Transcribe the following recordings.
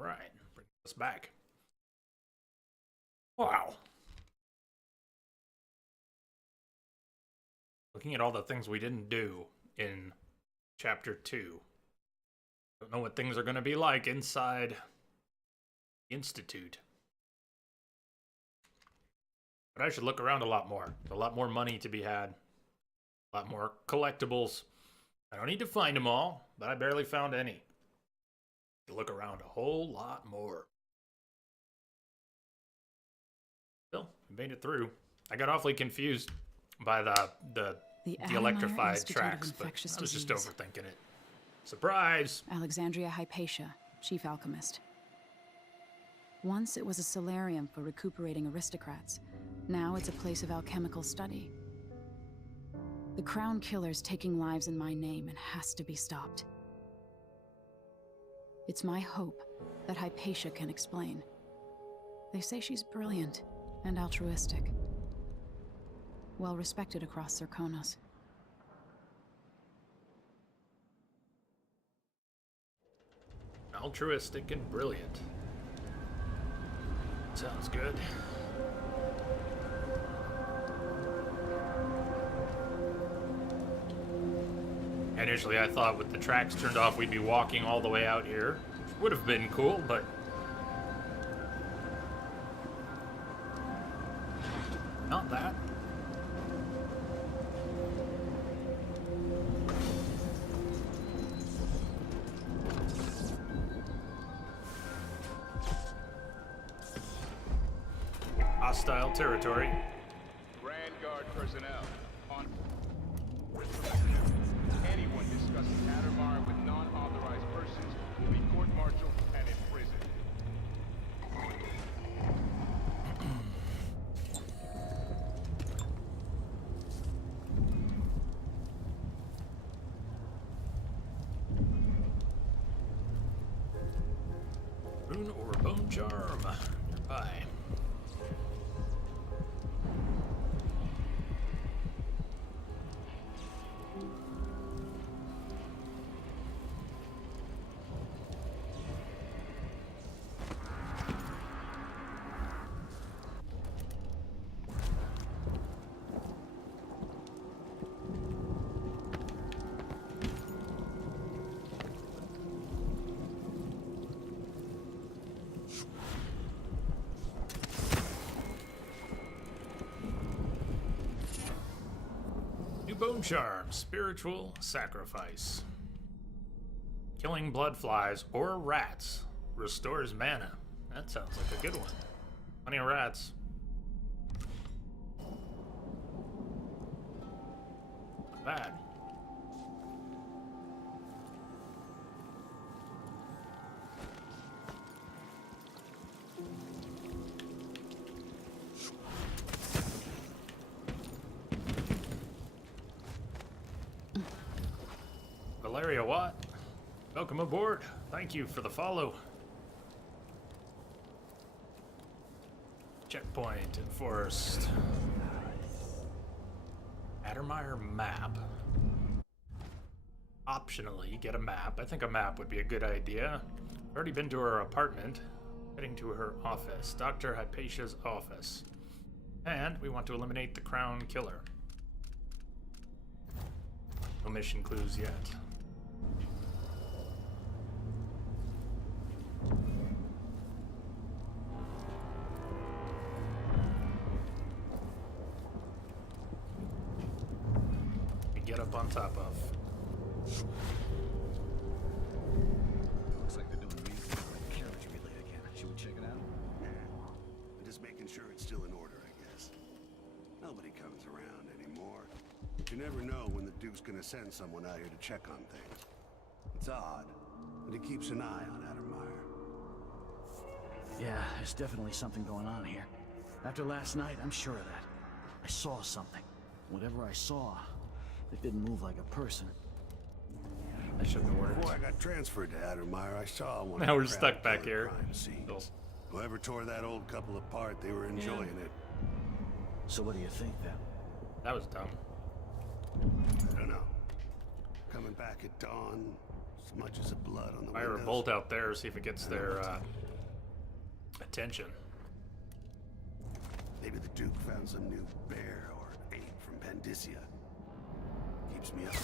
Alright, bring us back. Wow. Looking at all the things we didn't do in Chapter 2. Don't know what things are going to be like inside the Institute. But I should look around a lot more. There's a lot more money to be had. A lot more collectibles. I don't need to find them all, but I barely found any. Look around a whole lot more. Still, we made it through. I got awfully confused by the electrified tracks, but I was just overthinking it. Surprise! Alexandria Hypatia, chief alchemist. Once it was a solarium for recuperating aristocrats. Now it's a place of alchemical study. The crown killer's taking lives in my name and has to be stopped. It's my hope that Hypatia can explain. They say she's brilliant and altruistic. Well respected across Zirconos. Altruistic and brilliant. Sounds good. Initially, I thought with the tracks turned off, we'd be walking all the way out here, which would have been cool, but not that. Hostile territory. Grand Guard personnel on. Anyone discussing Addermire with non-authorized persons will be court-martialed and imprisoned. Rune or bone charm nearby. Bone charm, spiritual sacrifice. Killing blood flies or rats restores mana. That sounds like a good one. Plenty of rats. Not bad. Valeria Watt, welcome aboard. Thank you for the follow. Checkpoint enforced. Addermire map. Optionally, get a map. I think a map would be a good idea. Already been to her apartment. Heading to her office. Dr. Hypatia's office. And we want to eliminate the crown killer. No mission clues yet. Get up on top of. Looks like they're doing music like carriage relay again. Should we check it out? Yeah. I'm just making sure it's still in order, I guess. Nobody comes around anymore. You never know when the Duke's gonna send someone out here to check on things. It's odd, but he keeps an eye on Addermire. Yeah, there's definitely something going on here. After last night, I'm sure of that. I saw something. Whatever I saw, it didn't move like a person. That shouldn't have worked. Before I got transferred to Addermire, I saw one. Now we're stuck back here. Crime scenes. Whoever tore that old couple apart, they were enjoying it. So what do you think, then? That was dumb. I don't know. Coming back at dawn, much as a blood on the Fire a windows. bolt out there, see if it gets their attention. Maybe the Duke found some new bear or ape from Pandysia. Keeps me up.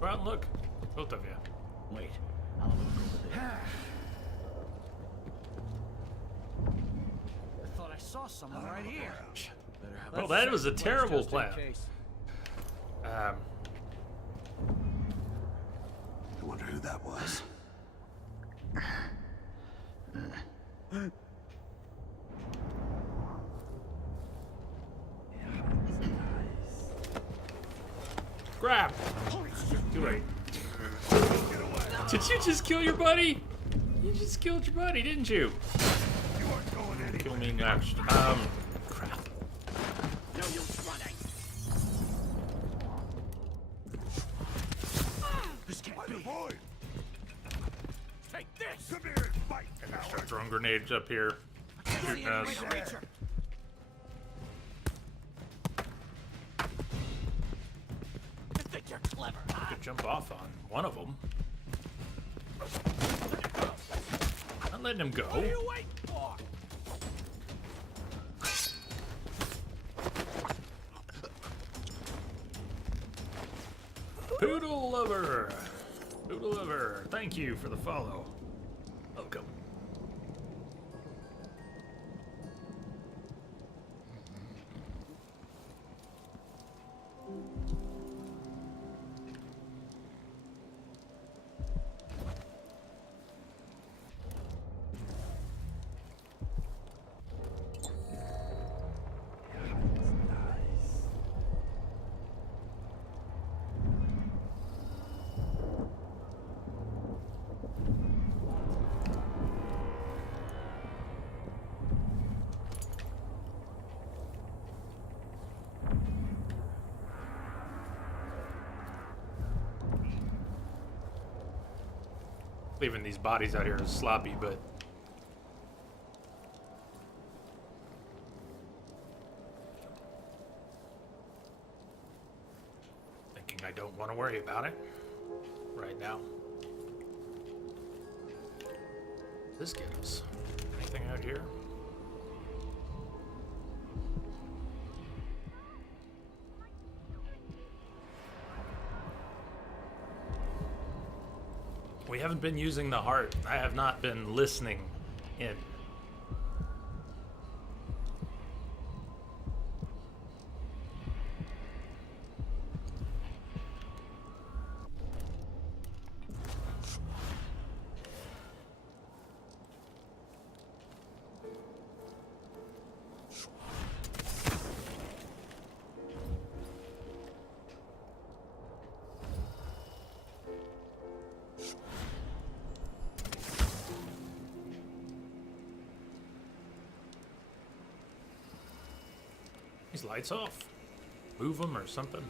Go out and look. Both of you. Wait, I'll look over there. I thought I saw someone right here. Better have Well, that was a terrible plan. I wonder who that was. Grab! Too late. Did you just kill your buddy? You just killed your buddy, didn't you? You aren't going anywhere. Kill me next. Crap. No use running. This can't be. Boy, Take this. come here and fight. I'm gonna start throwing grenades up here. Shooting us. I think you're clever. Could jump off on one of them. Not letting him go. What are you waiting for? Poodle lover. Poodle lover. Thank you for the follow. Welcome. Leaving these bodies out here is sloppy, but thinking I don't want to worry about it right now. This gives anything out here? We haven't been using the heart. I have not been listening in. These lights off. Move them or something.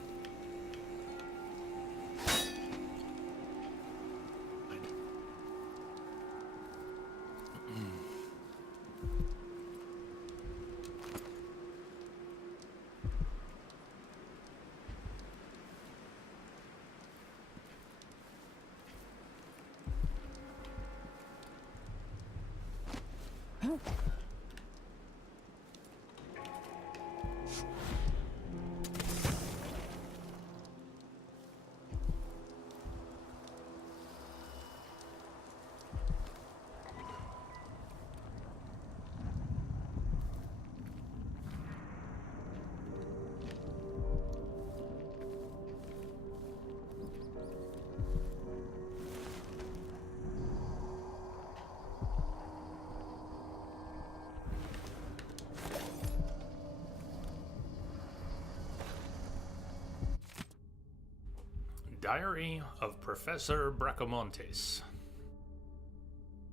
Diary of Professor Bracamontes.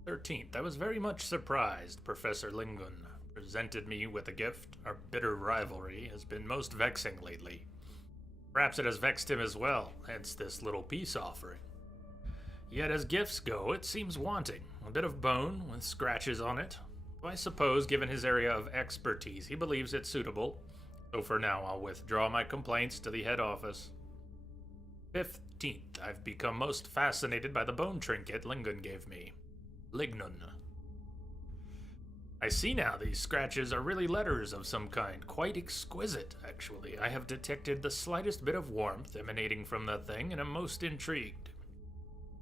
13th. I was very much surprised Professor Lingon presented me with a gift. Our bitter rivalry has been most vexing lately. Perhaps it has vexed him as well, hence this little peace offering. Yet as gifts go, it seems wanting. A bit of bone with scratches on it. I suppose, given his area of expertise, he believes it suitable. So for now, I'll withdraw my complaints to the head office. 15th, I've become most fascinated by the bone trinket Lingon gave me. Lignun. I see now these scratches are really letters of some kind. Quite exquisite, actually. I have detected the slightest bit of warmth emanating from the thing and am most intrigued.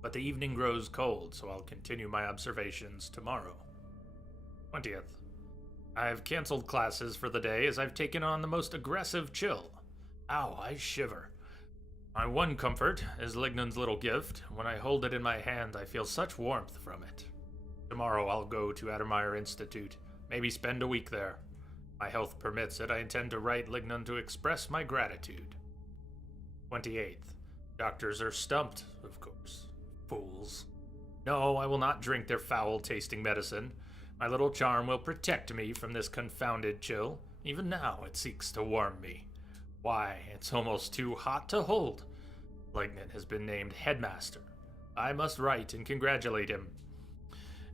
But the evening grows cold, so I'll continue my observations tomorrow. 20th. I've canceled classes for the day as I've taken on the most aggressive chill. Ow, I shiver. My one comfort is Lignan's little gift. When I hold it in my hand, I feel such warmth from it. Tomorrow I'll go to Addermeyer Institute, maybe spend a week there. My health permits it, I intend to write Lignan to express my gratitude. 28th. Doctors are stumped, of course. Fools. No, I will not drink their foul-tasting medicine. My little charm will protect me from this confounded chill. Even now it seeks to warm me. Why, it's almost too hot to hold. Lignan has been named headmaster. I must write and congratulate him.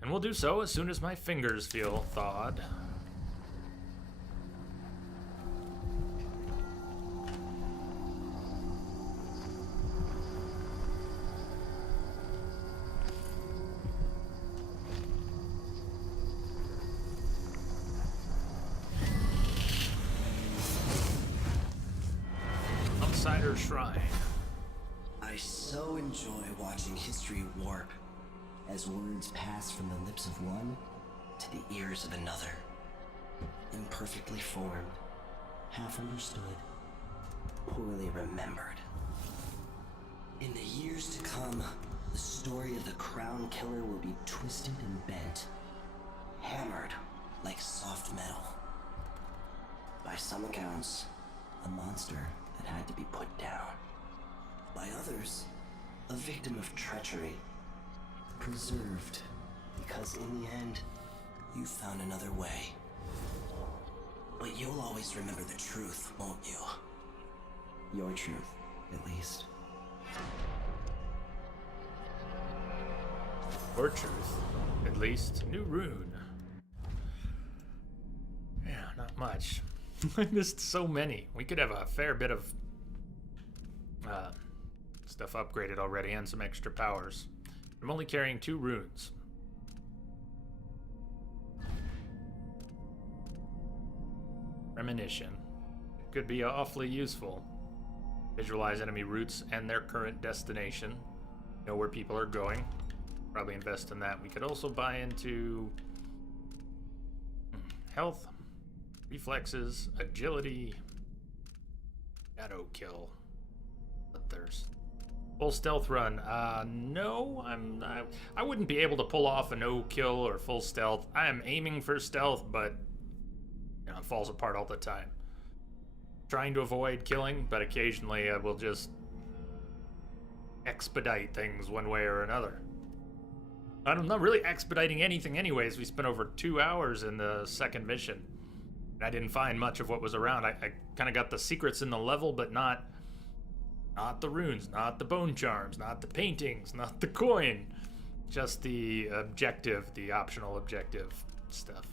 And will do so as soon as my fingers feel thawed. Outsider Shrine. I so enjoy watching history warp as words pass from the lips of one to the ears of another. Imperfectly formed, half understood, poorly remembered. In the years to come, the story of the Crown Killer will be twisted and bent, hammered like soft metal. By some accounts, a monster that had to be put down. By others, a victim of treachery. Preserved, because in the end, you found another way. But you'll always remember the truth, won't you? Your truth, at least. Or truth, at least. New rune. Yeah, not much. I missed so many. We could have a fair bit of stuff upgraded already and some extra powers. I'm only carrying 2 runes. Premonition. It could be awfully useful. Visualize enemy routes and their current destination. Know where people are going. Probably invest in that. We could also buy into health, reflexes, agility, shadow kill, bloodthirst. Full stealth run. No, I wouldn't be able to pull off a no kill or full stealth. I am aiming for stealth, but it falls apart all the time. Trying to avoid killing, but occasionally I will just expedite things one way or another. I'm not really expediting anything anyways. We spent over 2 hours in the second mission. And I didn't find much of what was around. I kind of got the secrets in the level, but not the runes, not the bone charms, not the paintings, not the coin. Just the objective, the optional objective stuff.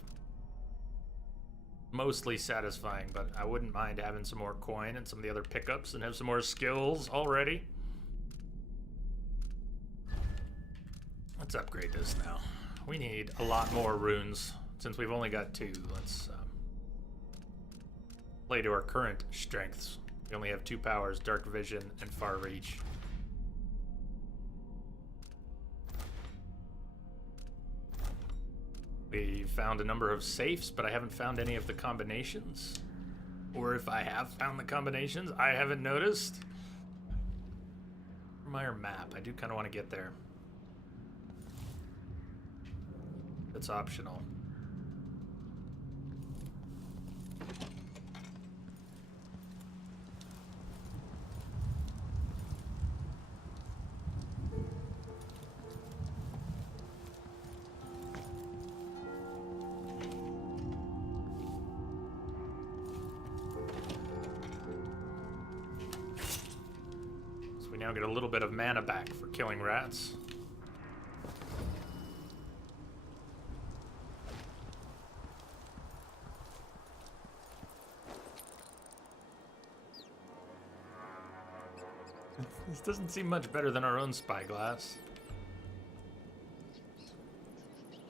Mostly satisfying, but I wouldn't mind having some more coin and some of the other pickups and have some more skills already. Let's upgrade this now. We need a lot more runes since we've only got 2. Let's play to our current strengths. We only have 2 powers, Dark Vision and Far Reach. We found a number of safes, but I haven't found any of the combinations. Or if I have found the combinations, I haven't noticed. My map, I do kind of want to get there. It's optional. Now get a little bit of mana back for killing rats. This doesn't seem much better than our own spyglass.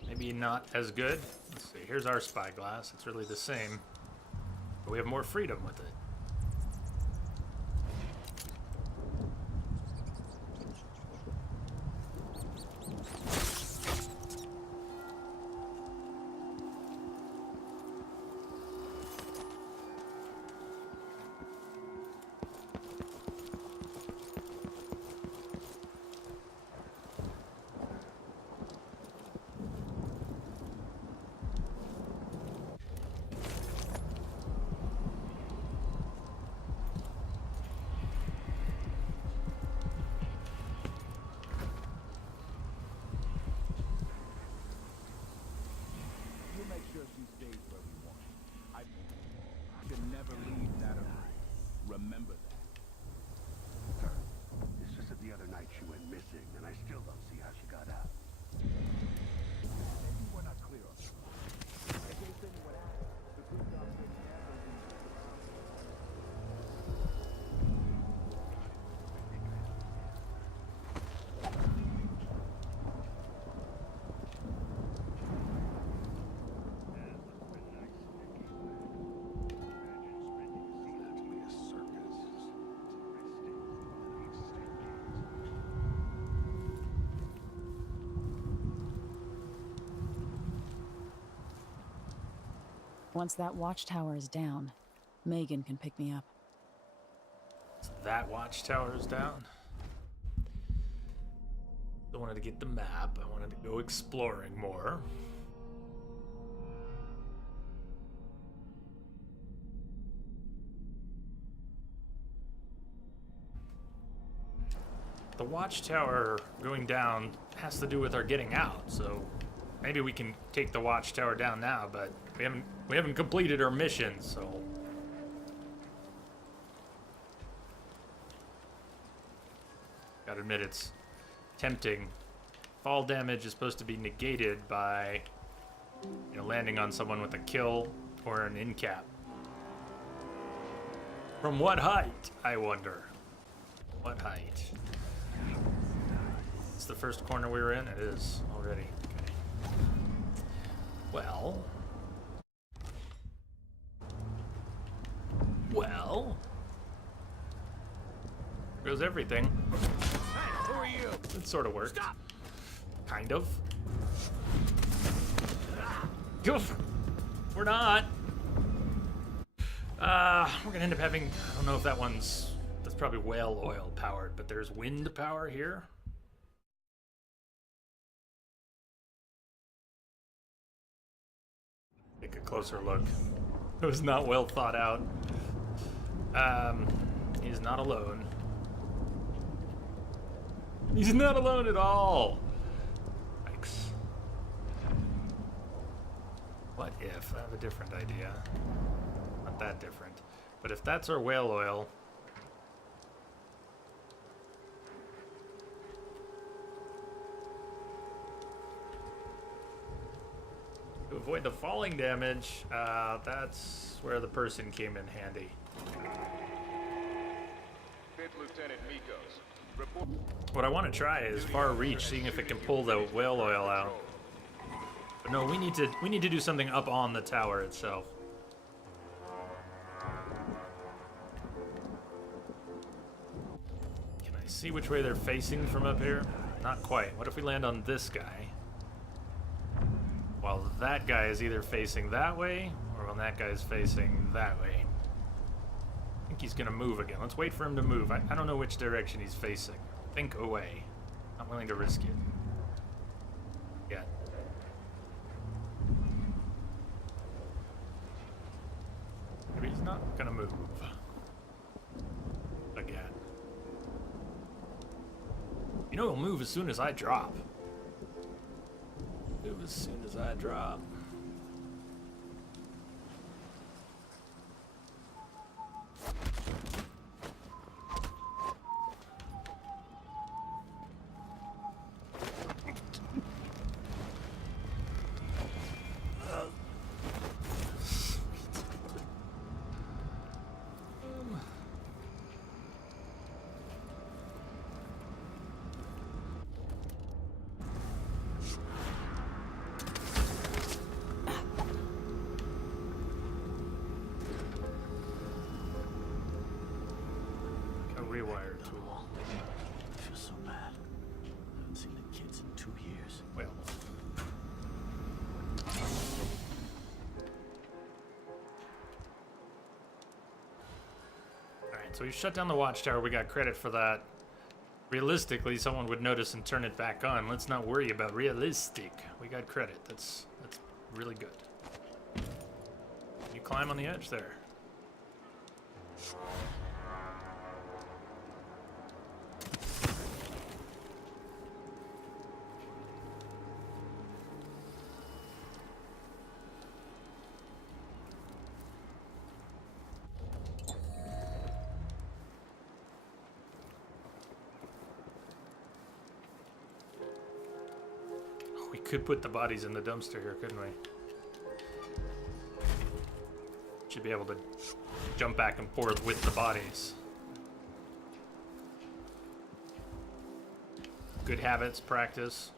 Maybe not as good. Let's see, here's our spyglass. It's really the same, but we have more freedom with it. We'll make sure she stays where we want. I can never leave that alive. Remember that. Sir, it's just that the other night she went missing, and I still don't see how she got out. Maybe we're not clear on that. In case anyone asks, the police officer never leaves the Once that watchtower is down, Megan can pick me up. So that watchtower is down. I wanted to get the map. I wanted to go exploring more. The watchtower going down has to do with our getting out, so maybe we can take the watchtower down now, but we haven't completed our mission, so gotta admit it's tempting. Fall damage is supposed to be negated by, you know, landing on someone with a kill or an in cap. From what height, I wonder? What height? It's the first corner we were in? It is already. Okay. Well. There goes everything. Hey, who are you? It sort of worked. Stop! Kind of. Oof. We're not. We're gonna end up having, I don't know if that's probably whale oil powered, but there's wind power here. Take a closer look. It was not well thought out. He's not alone. He's not alone at all. Yikes. What if? I have a different idea. Not that different. But if that's our whale oil, to avoid the falling damage, that's where the person came in handy. 5th Lieutenant Mikos. Report. What I want to try is far reach, seeing if it can pull the whale oil out. But no, we need to do something up on the tower itself. Can I see which way they're facing from up here? Not quite. What if we land on this guy? While that guy is either facing that way, or when that guy is facing that way. I think he's gonna move again. Let's wait for him to move. I don't know which direction he's facing. Think away. Not willing to risk it. Yet. Maybe he's not gonna move. Again. You know he'll move as soon as I drop. Move as soon as I drop. rewire tool. I feel so bad. I haven't seen the kids in 2 years. Well. Alright, so we shut down the watchtower. We got credit for that. Realistically, someone would notice and turn it back on. Let's not worry about realistic. We got credit. That's really good. Can you climb on the edge there? We could put the bodies in the dumpster here, couldn't we? Should be able to jump back and forth with the bodies. Good habits, practice.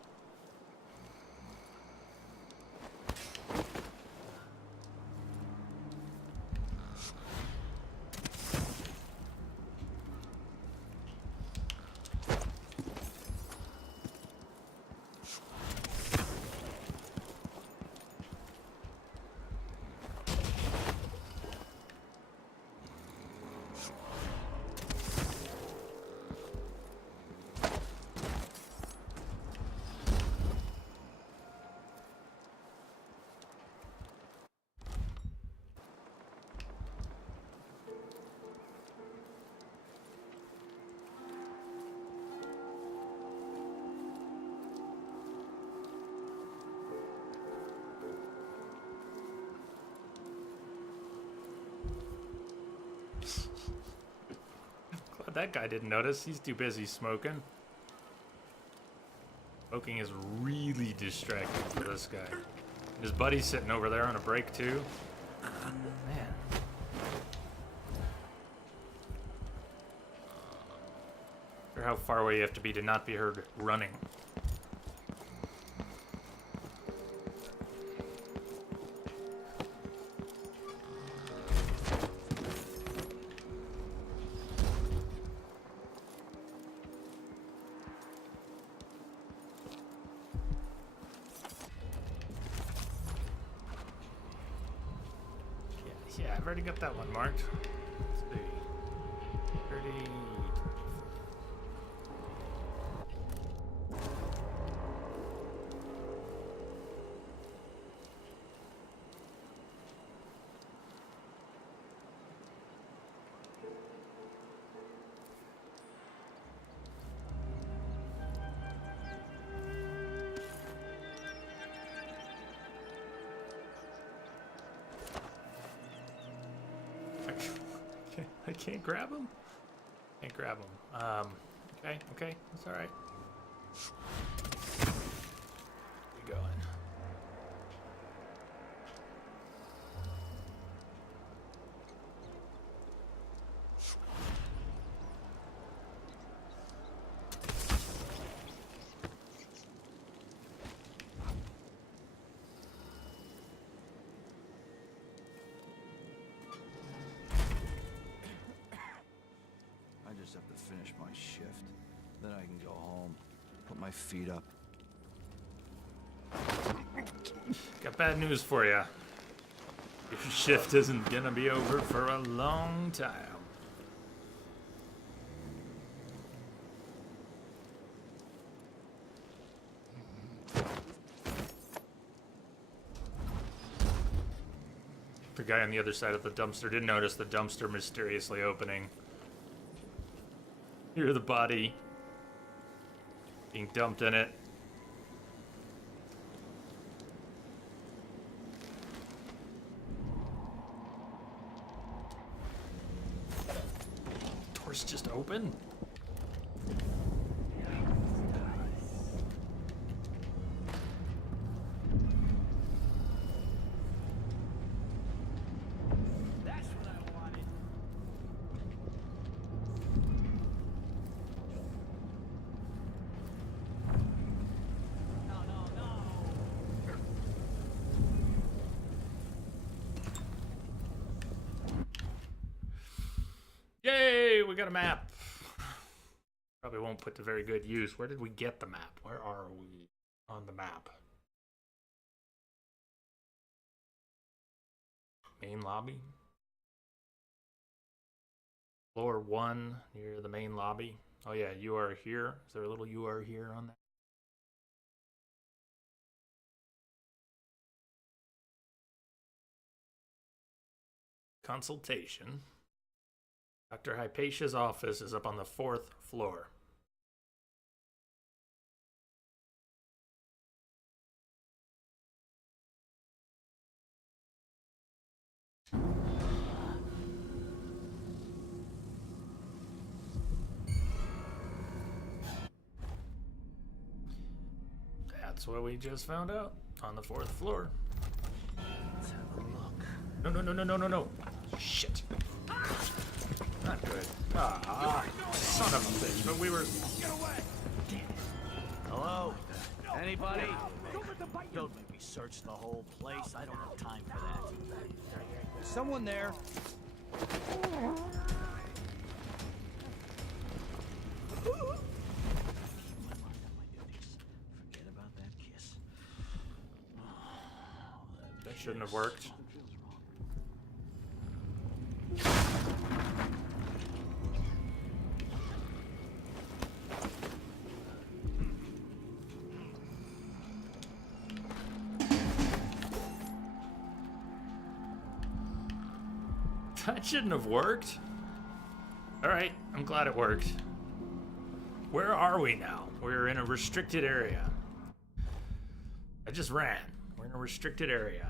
Glad that guy didn't notice. He's too busy smoking. Smoking is really distracting for this guy. His buddy's sitting over there on a break too. Man. Or how far away you have to be to not be heard running. Yeah, I've already got that one marked. Let's see. 30. I can't grab him? Can't grab him. Okay, that's alright. We going. I just have to finish my shift. Then I can go home, put my feet up. Got bad news for you. Your shift isn't gonna be over for a long time. The guy on the other side of the dumpster didn't notice the dumpster mysteriously opening. Hear the body being dumped in it. Door's just open. Yay, we got a map. Probably won't put to very good use. Where did we get the map? Where are we on the map? Main lobby? Floor 1 near the main lobby. Oh yeah, you are here. Is there a little you are here on that? Consultation. Dr. Hypatia's office is up on the 4th floor. That's what we just found out on the 4th floor. Let's have a look. No, no, no, no, no, no, no. Shit. Not good. Ah, son of a bitch. But we were... Get away! Hello? Anybody? Don't make me search the whole place. I don't have time for that. There's someone there. Forget about that kiss. That shouldn't have worked. That shouldn't have worked. Alright, I'm glad it worked. Where are we now? We're in a restricted area. I just ran. We're in a restricted area.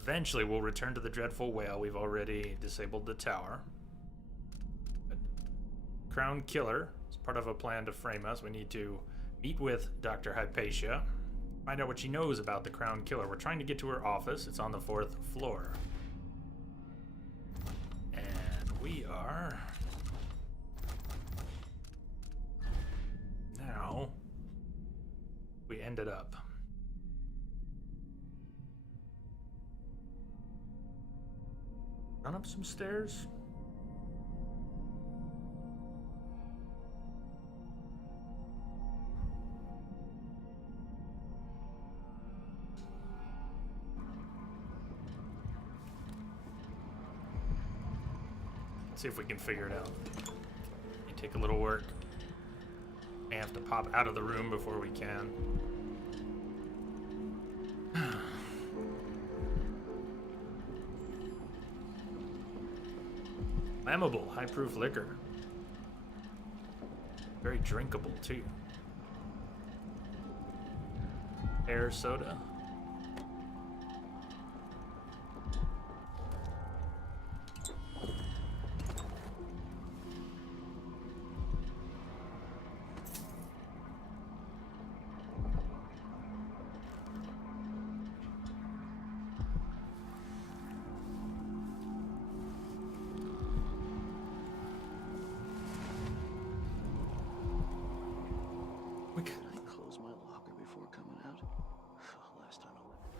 Eventually, we'll return to the Dreadful Whale. We've already disabled the tower. Crown Killer is part of a plan to frame us. We need to meet with Dr. Hypatia. Find out what she knows about the Crown Killer. We're trying to get to her office. It's on the 4th floor. And we are... now... we ended up... run up some stairs? Let's see if we can figure it out. May take a little work. May have to pop out of the room before we can. Flammable, high-proof liquor. Very drinkable, too. Air soda.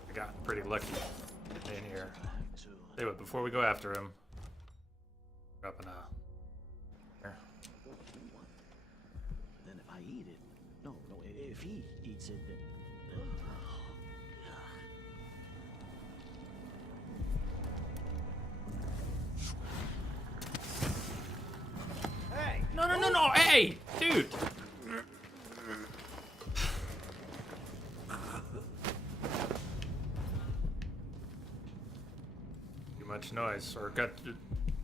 I got pretty lucky in here. Anyway, before we go after him, dropping a... here. Then if I eat it... No, if he eats it, then... Hey! No, hey! Dude! Too much noise, or got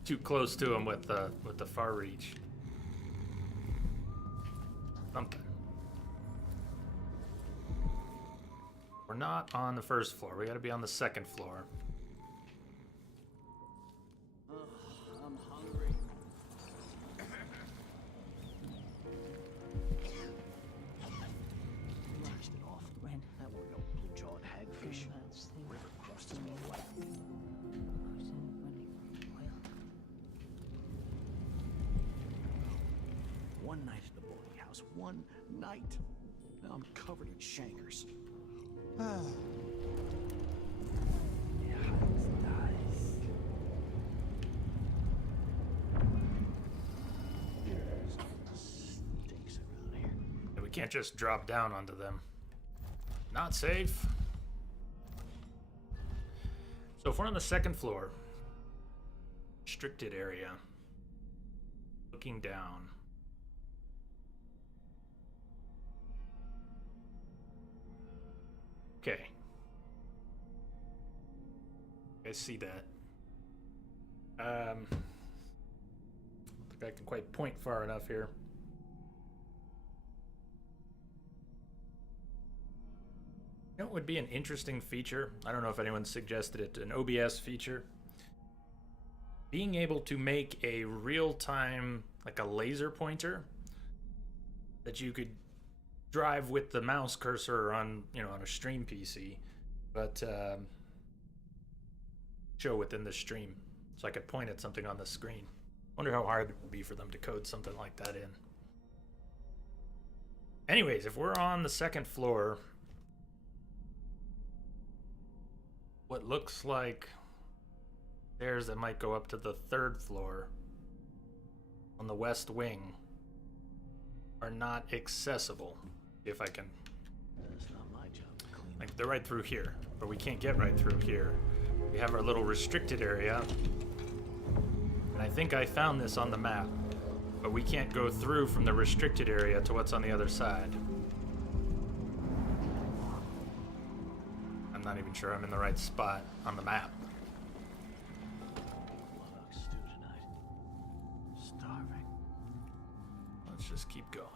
too close to him with the far reach. Something. We're not on the 1st floor. We gotta be on the 2nd floor. I'm hungry. Blast it off. When? That were no blue-jawed hagfish. River crust is more like... One night at the boarding house. One night. Now I'm covered in chancres. can't just drop down onto them. Not safe. So if we're on the second floor, restricted area, looking down. Okay. I see that. I don't think I can quite point far enough here. You know what would be an interesting feature? I don't know if anyone suggested it, an OBS feature. Being able to make a real-time, like a laser pointer that you could drive with the mouse cursor on, on a stream PC, but show within the stream. So I could point at something on the screen. Wonder how hard it would be for them to code something like that in. Anyways, if we're on the second floor, what looks like stairs that might go up to the third floor on the west wing are not accessible. If I can, It's not my job to clean. like, they're right through here, but we can't get right through here. We have our little restricted area, and I think I found this on the map, but we can't go through from the restricted area to what's on the other side. I'm not even sure I'm in the right spot on the map. What else to do tonight? Starving. Let's just keep going.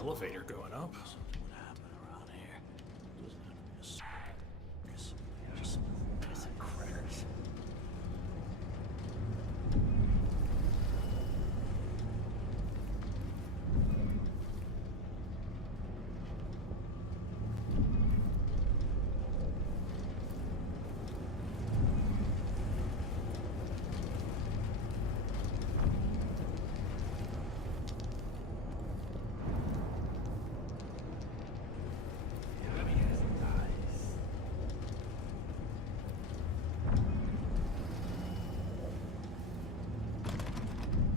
Elevator going up. Something would happen around here. Doesn't have to be a circus. Just piss and crackers.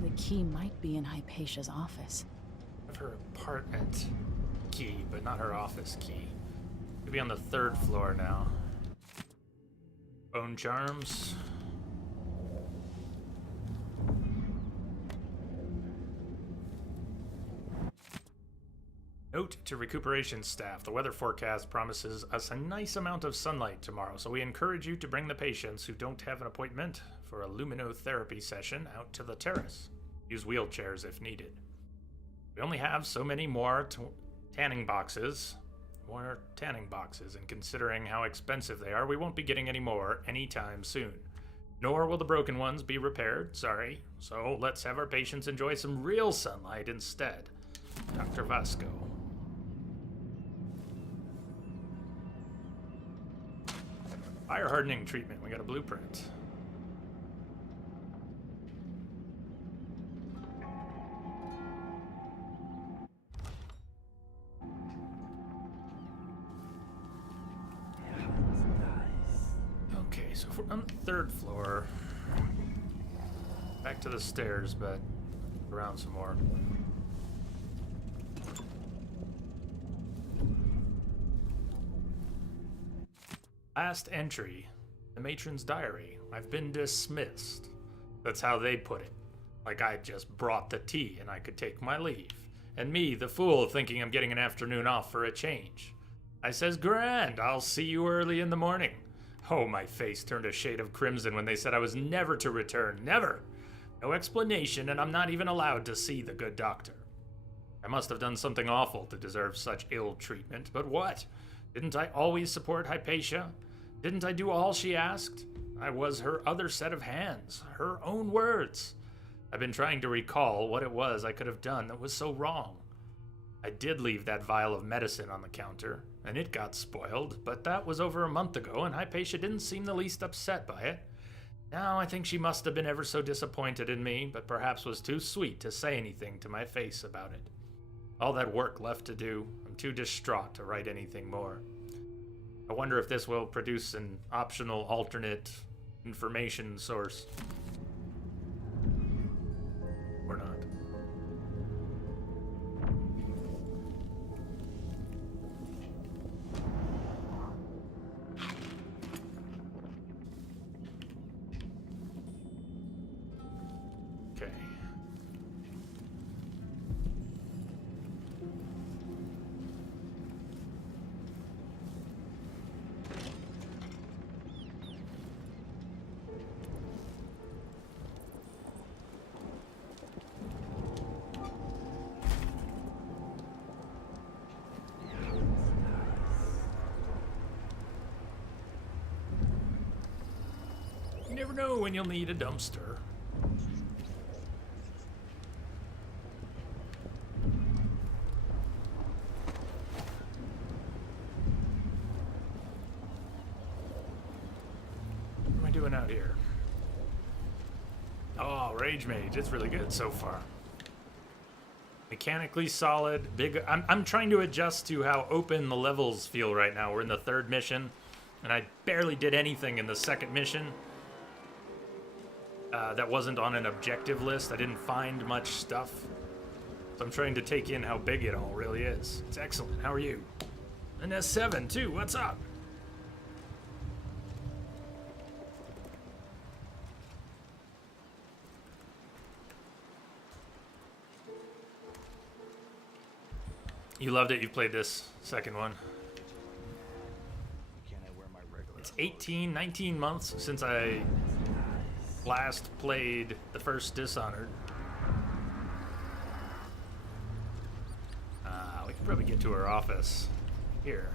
The key might be in Hypatia's office. Her apartment key, but not her office key. Could be on the third floor now. Bone charms. Note to recuperation staff. The weather forecast promises us a nice amount of sunlight tomorrow, so we encourage you to bring the patients who don't have an appointment for a luminotherapy session out to the terrace. Use wheelchairs if needed. We only have so many more tanning boxes. And considering how expensive they are, we won't be getting any more anytime soon. Nor will the broken ones be repaired, sorry. So let's have our patients enjoy some real sunlight instead. Dr. Vasco. Fire hardening treatment, we got a blueprint. Okay, so if we're on the third floor, back to the stairs, but around some more. Last entry, the matron's diary. I've been dismissed. That's how they put it. Like I just brought the tea and I could take my leave. And me, the fool, thinking I'm getting an afternoon off for a change. I says, grand, I'll see you early in the morning. Oh, my face turned a shade of crimson when they said I was never to return, never. No explanation, and I'm not even allowed to see the good doctor. I must have done something awful to deserve such ill treatment, but what? Didn't I always support Hypatia? Didn't I do all she asked? I was her other set of hands, her own words. I've been trying to recall what it was I could have done that was so wrong. I did leave that vial of medicine on the counter, and it got spoiled, but that was over a month ago, and Hypatia didn't seem the least upset by it. Now I think she must have been ever so disappointed in me, but perhaps was too sweet to say anything to my face about it. All that work left to do, I'm too distraught to write anything more. I wonder if this will produce an optional alternate information source. Or not. Okay. You never know when you'll need a dumpster. What am I doing out here? Oh, Rage Mage. It's really good so far. Mechanically solid, big. I'm trying to adjust to how open the levels feel right now. We're in the 3rd mission, and I barely did anything in the 2nd mission. That wasn't on an objective list. I didn't find much stuff. So I'm trying to take in how big it all really is. It's excellent. How are you? An S7 too. What's up? You loved it. You played this 2nd one. Can't I wear my regular? It's 18, 19 months since I last played the first Dishonored. We could probably get to her office here.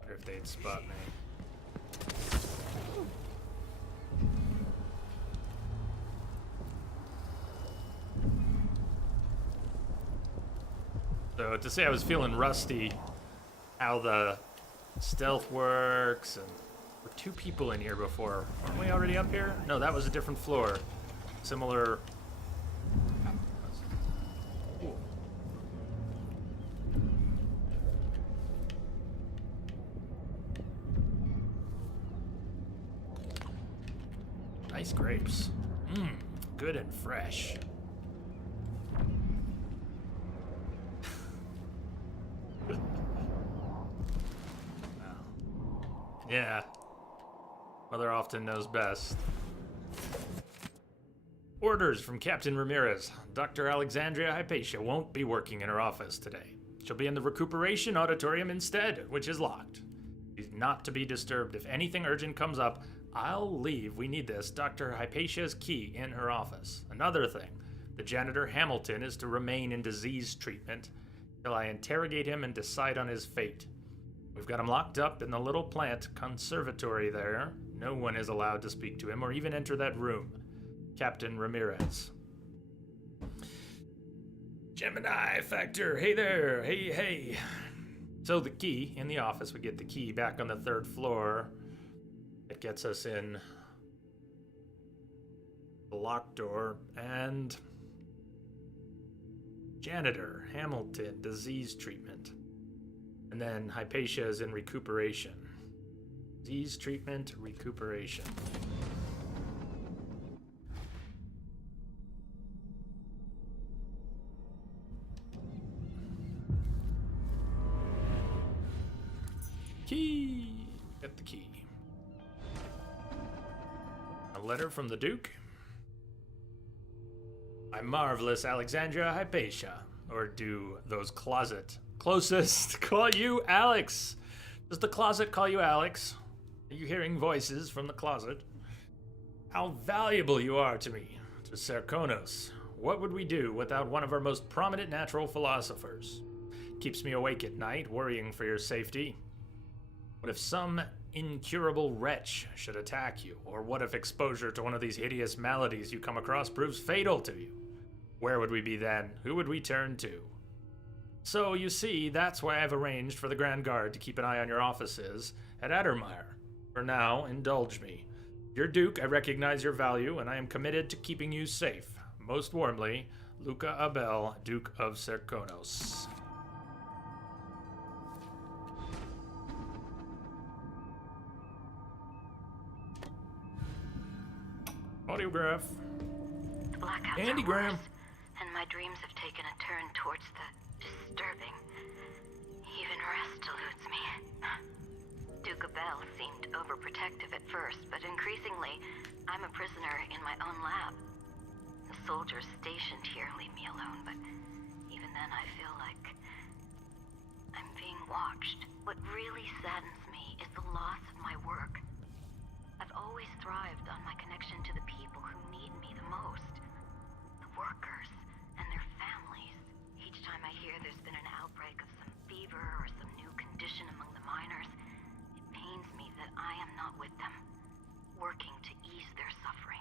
Wonder if they'd spot me. So to say I was feeling rusty, how the stealth works, and there were 2 people in here before. Weren't we already up here? No, that was a different floor. Similar. Ooh. Nice grapes. Mmm, good and fresh. Yeah. Mother often knows best. Orders from Captain Ramirez. Dr. Alexandria Hypatia won't be working in her office today. She'll be in the recuperation auditorium instead, which is locked. She's not to be disturbed. If anything urgent comes up, I'll leave. We need this. Dr. Hypatia's key in her office. Another thing. The janitor Hamilton is to remain in disease treatment till I interrogate him and decide on his fate. We've got him locked up in the little plant conservatory there. No one is allowed to speak to him or even enter that room. Captain Ramirez. Gemini Factor, hey there, hey. So the key in the office, we get the key back on the 3rd floor. It gets us in the locked door, and janitor, Hamilton, disease treatment. And then Hypatia is in recuperation. Disease treatment, recuperation. Key! Get the key. A letter from the Duke. My marvelous Alexandria Hypatia. Or do those closest call you Alex? Does the closet call you Alex? Are you hearing voices from the closet? How valuable you are to me, to Serkonos. What would we do without one of our most prominent natural philosophers? Keeps me awake at night, worrying for your safety. What if some incurable wretch should attack you? Or what if exposure to one of these hideous maladies you come across proves fatal to you? Where would we be then? Who would we turn to? So, you see, that's why I've arranged for the Grand Guard to keep an eye on your offices at Addermire. For now, indulge me. Your Duke, I recognize your value, and I am committed to keeping you safe. Most warmly, Luca Abel, Duke of Serkonos. Audiograph. The blackouts Andy are Graham. worse, and my dreams have taken a turn towards the disturbing. Even rest eludes me. Duke Bell seemed overprotective at first, but increasingly, I'm a prisoner in my own lab. The soldiers stationed here leave me alone, but even then I feel like I'm being watched. What really saddens me is the loss of my work. I've always thrived on my connection to the people who need me the most. The workers and their families. Each time I hear there's been an outbreak of some fever or some new condition among the miners, it pains me that I am not with them, working to ease their suffering.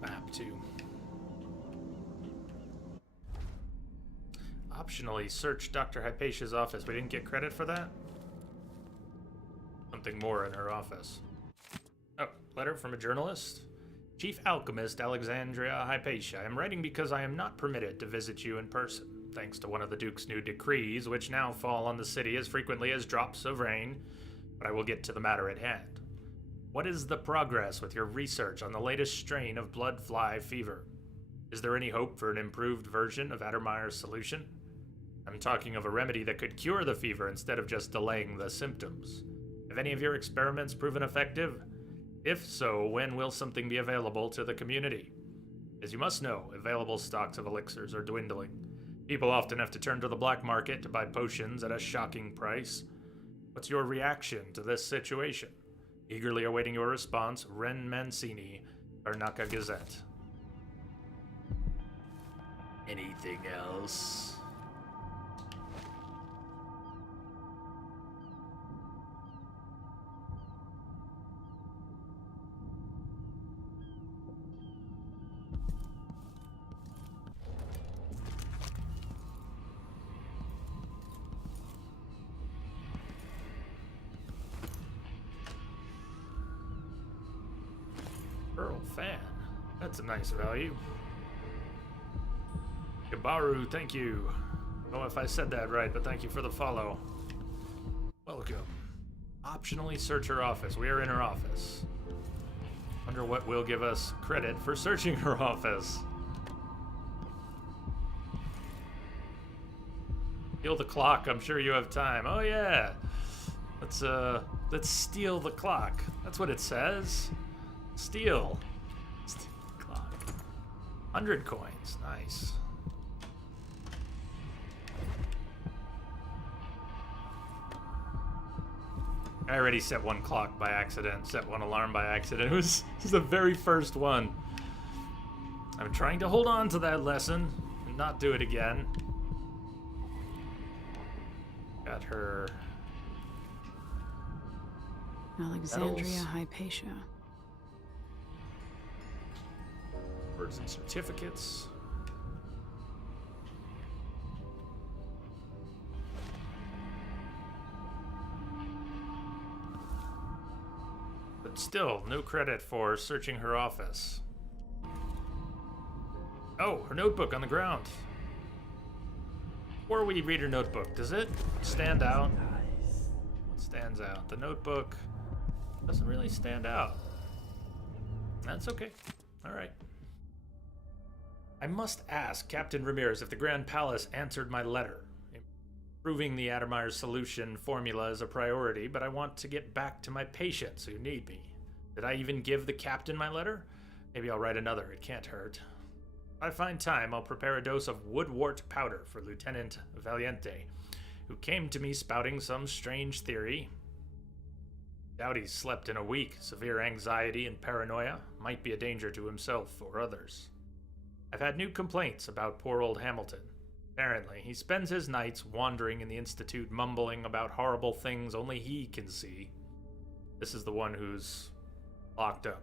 Map 2. Optionally, search Dr. Hypatia's office. We didn't get credit for that? Something more in her office. Oh, letter from a journalist? Chief Alchemist Alexandria Hypatia. I am writing because I am not permitted to visit you in person, thanks to one of the Duke's new decrees, which now fall on the city as frequently as drops of rain, but I will get to the matter at hand. What is the progress with your research on the latest strain of blood fly fever? Is there any hope for an improved version of Addermeyer's solution? I'm talking of a remedy that could cure the fever instead of just delaying the symptoms. Have any of your experiments proven effective? If so, when will something be available to the community? As you must know, available stocks of elixirs are dwindling. People often have to turn to the black market to buy potions at a shocking price. What's your reaction to this situation? Eagerly awaiting your response, Ren Mancini, Arnaka Gazette. Anything else? Pearl fan. That's a nice value. Gabaru, thank you. I don't know if I said that right, but thank you for the follow. Welcome. Optionally search her office. We are in her office. Wonder what will give us credit for searching her office. Steal the clock. I'm sure you have time. Oh yeah. Let's steal the clock. That's what it says. Steal the clock. 100 coins. Nice. I already set one clock by accident, set one alarm by accident. It was the very first one. I'm trying to hold on to that lesson and not do it again. Got her. Alexandria Medals. Hypatia. Words and certificates. But still, no credit for searching her office. Oh, her notebook on the ground. Before we read her notebook, does it stand out? What stands out? The notebook doesn't really stand out. That's okay. All right. I must ask Captain Ramirez if the Grand Palace answered my letter. Improving the Addermeyer's solution formula is a priority, but I want to get back to my patients who need me. Did I even give the captain my letter? Maybe I'll write another, it can't hurt. If I find time, I'll prepare a dose of woodwort powder for Lieutenant Valiente, who came to me spouting some strange theory. Doubt he's slept in a week. Severe anxiety and paranoia might be a danger to himself or others. I've had new complaints about poor old Hamilton. Apparently, he spends his nights wandering in the Institute, mumbling about horrible things only he can see. This is the one who's locked up.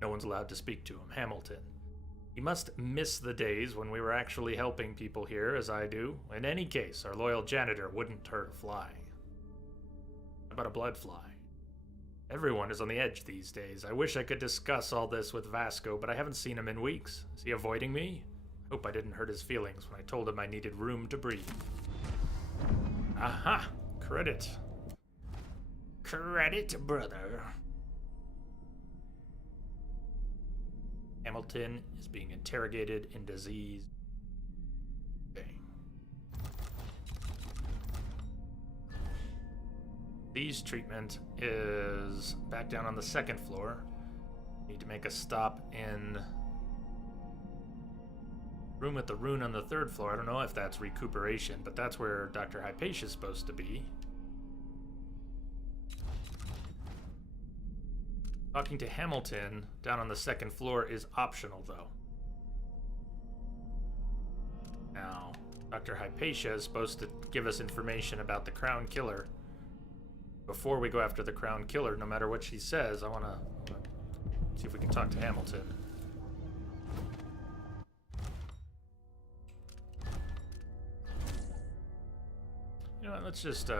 No one's allowed to speak to him. Hamilton. He must miss the days when we were actually helping people here, as I do. In any case, our loyal janitor wouldn't hurt a fly. How about a blood fly? Everyone is on the edge these days. I wish I could discuss all this with Vasco, but I haven't seen him in weeks. Is he avoiding me? Hope I didn't hurt his feelings when I told him I needed room to breathe. Aha! Credit. Credit, brother. Hamilton is being interrogated in disease. Okay. Disease treatment is back down on the second floor. Need to make a stop in room with the rune on the third floor. I don't know if that's recuperation, but that's where Dr. Hypatia is supposed to be. Talking to Hamilton down on the second floor is optional, though. Now, Dr. Hypatia is supposed to give us information about the Crown Killer. Before we go after the Crown Killer, no matter what she says, I want to see if we can talk to Hamilton. You know what, let's just, take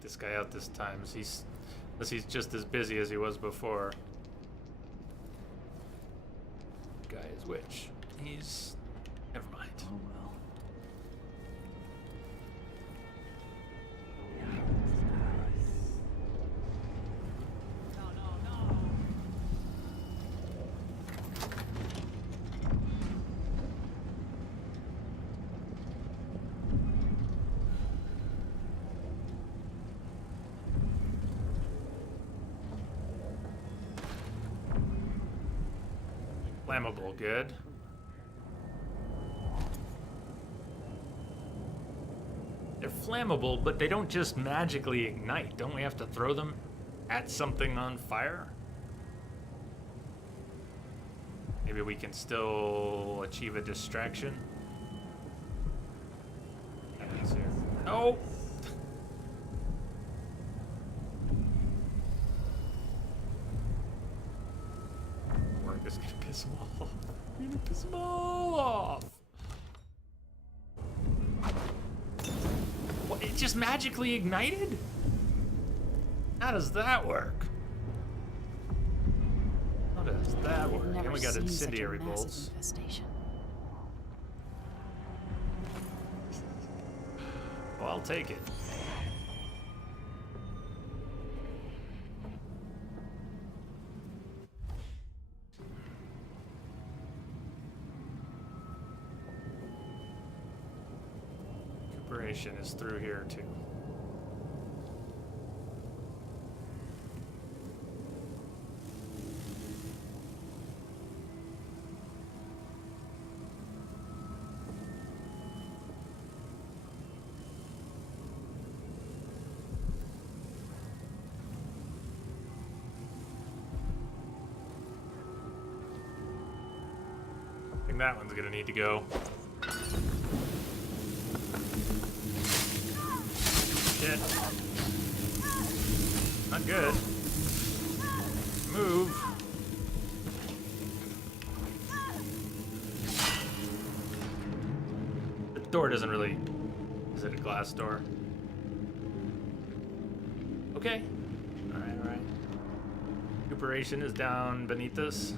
this guy out this time, unless he's just as busy as he was before. Guy is which? He's... never mind. Oh well. Flammable, good. They're flammable, but they don't just magically ignite. Don't we have to throw them at something on fire? Maybe we can still achieve a distraction. What happens here? Oh! Is gonna piss him off. I'm gonna piss him all off. What? It just magically ignited? How does that work? How does that work? And we got incendiary bolts. Well, I'll take it. Is through here too. I think that one's gonna need to go. Shit. Not good. Move. The door doesn't really... Is it a glass door? Okay. Alright, alright. Recuperation is down beneath us.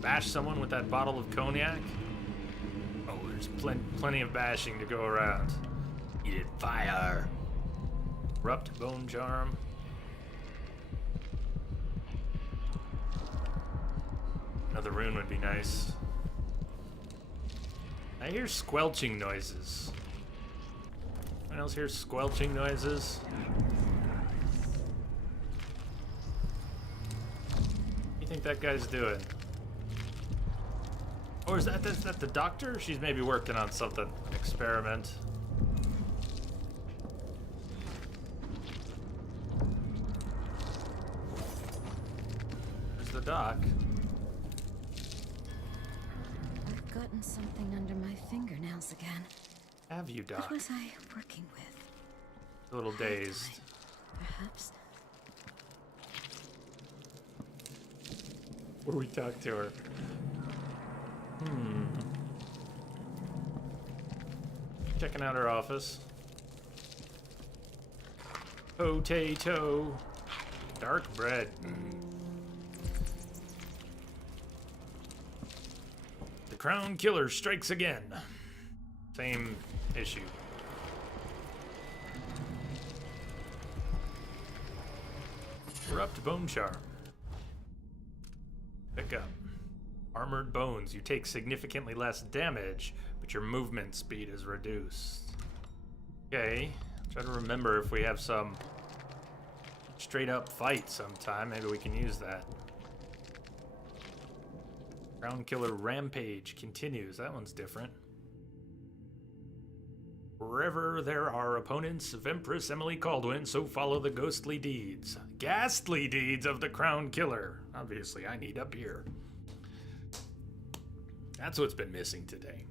Bash someone with that bottle of cognac? Oh, there's plenty of bashing to go around. Eat it, fire. Corrupt bone charm. Another rune would be nice. I hear squelching noises. Anyone else hear squelching noises? What do you think that guy's doing? Or is that the doctor? She's maybe working on something. An experiment. There's the doc. gotten something under my fingernails again. Have you, Doc? What was I working with? A little dazed. Perhaps. Where we talk to her. Checking out her office. Potato. Dark bread. The Crown Killer strikes again. Same issue. Corrupt Bone Charm. Pick up. Armored Bones. You take significantly less damage, but your movement speed is reduced. Okay. Try to remember if we have some straight up fight sometime. Maybe we can use that. Crown Killer Rampage continues. That one's different. Wherever there are opponents of Empress Emily Caldwin, so follow the ghostly deeds. Ghastly deeds of the Crown Killer. Obviously, I need up here. That's what's been missing today.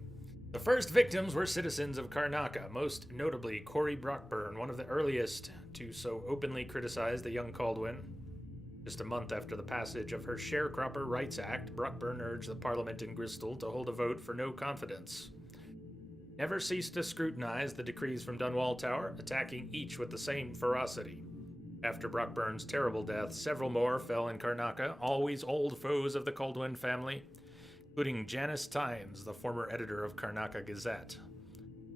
The first victims were citizens of Karnaca, most notably Cory Brockburn, one of the earliest to so openly criticize the young Caldwin. Just a month after the passage of her Sharecropper Rights Act, Brockburn urged the Parliament in Bristol to hold a vote for no confidence. Never ceased to scrutinize the decrees from Dunwall Tower, attacking each with the same ferocity. After Brockburn's terrible death, several more fell in Karnaca, always old foes of the Caldwin family, including Janice Tynes, the former editor of Karnaca Gazette.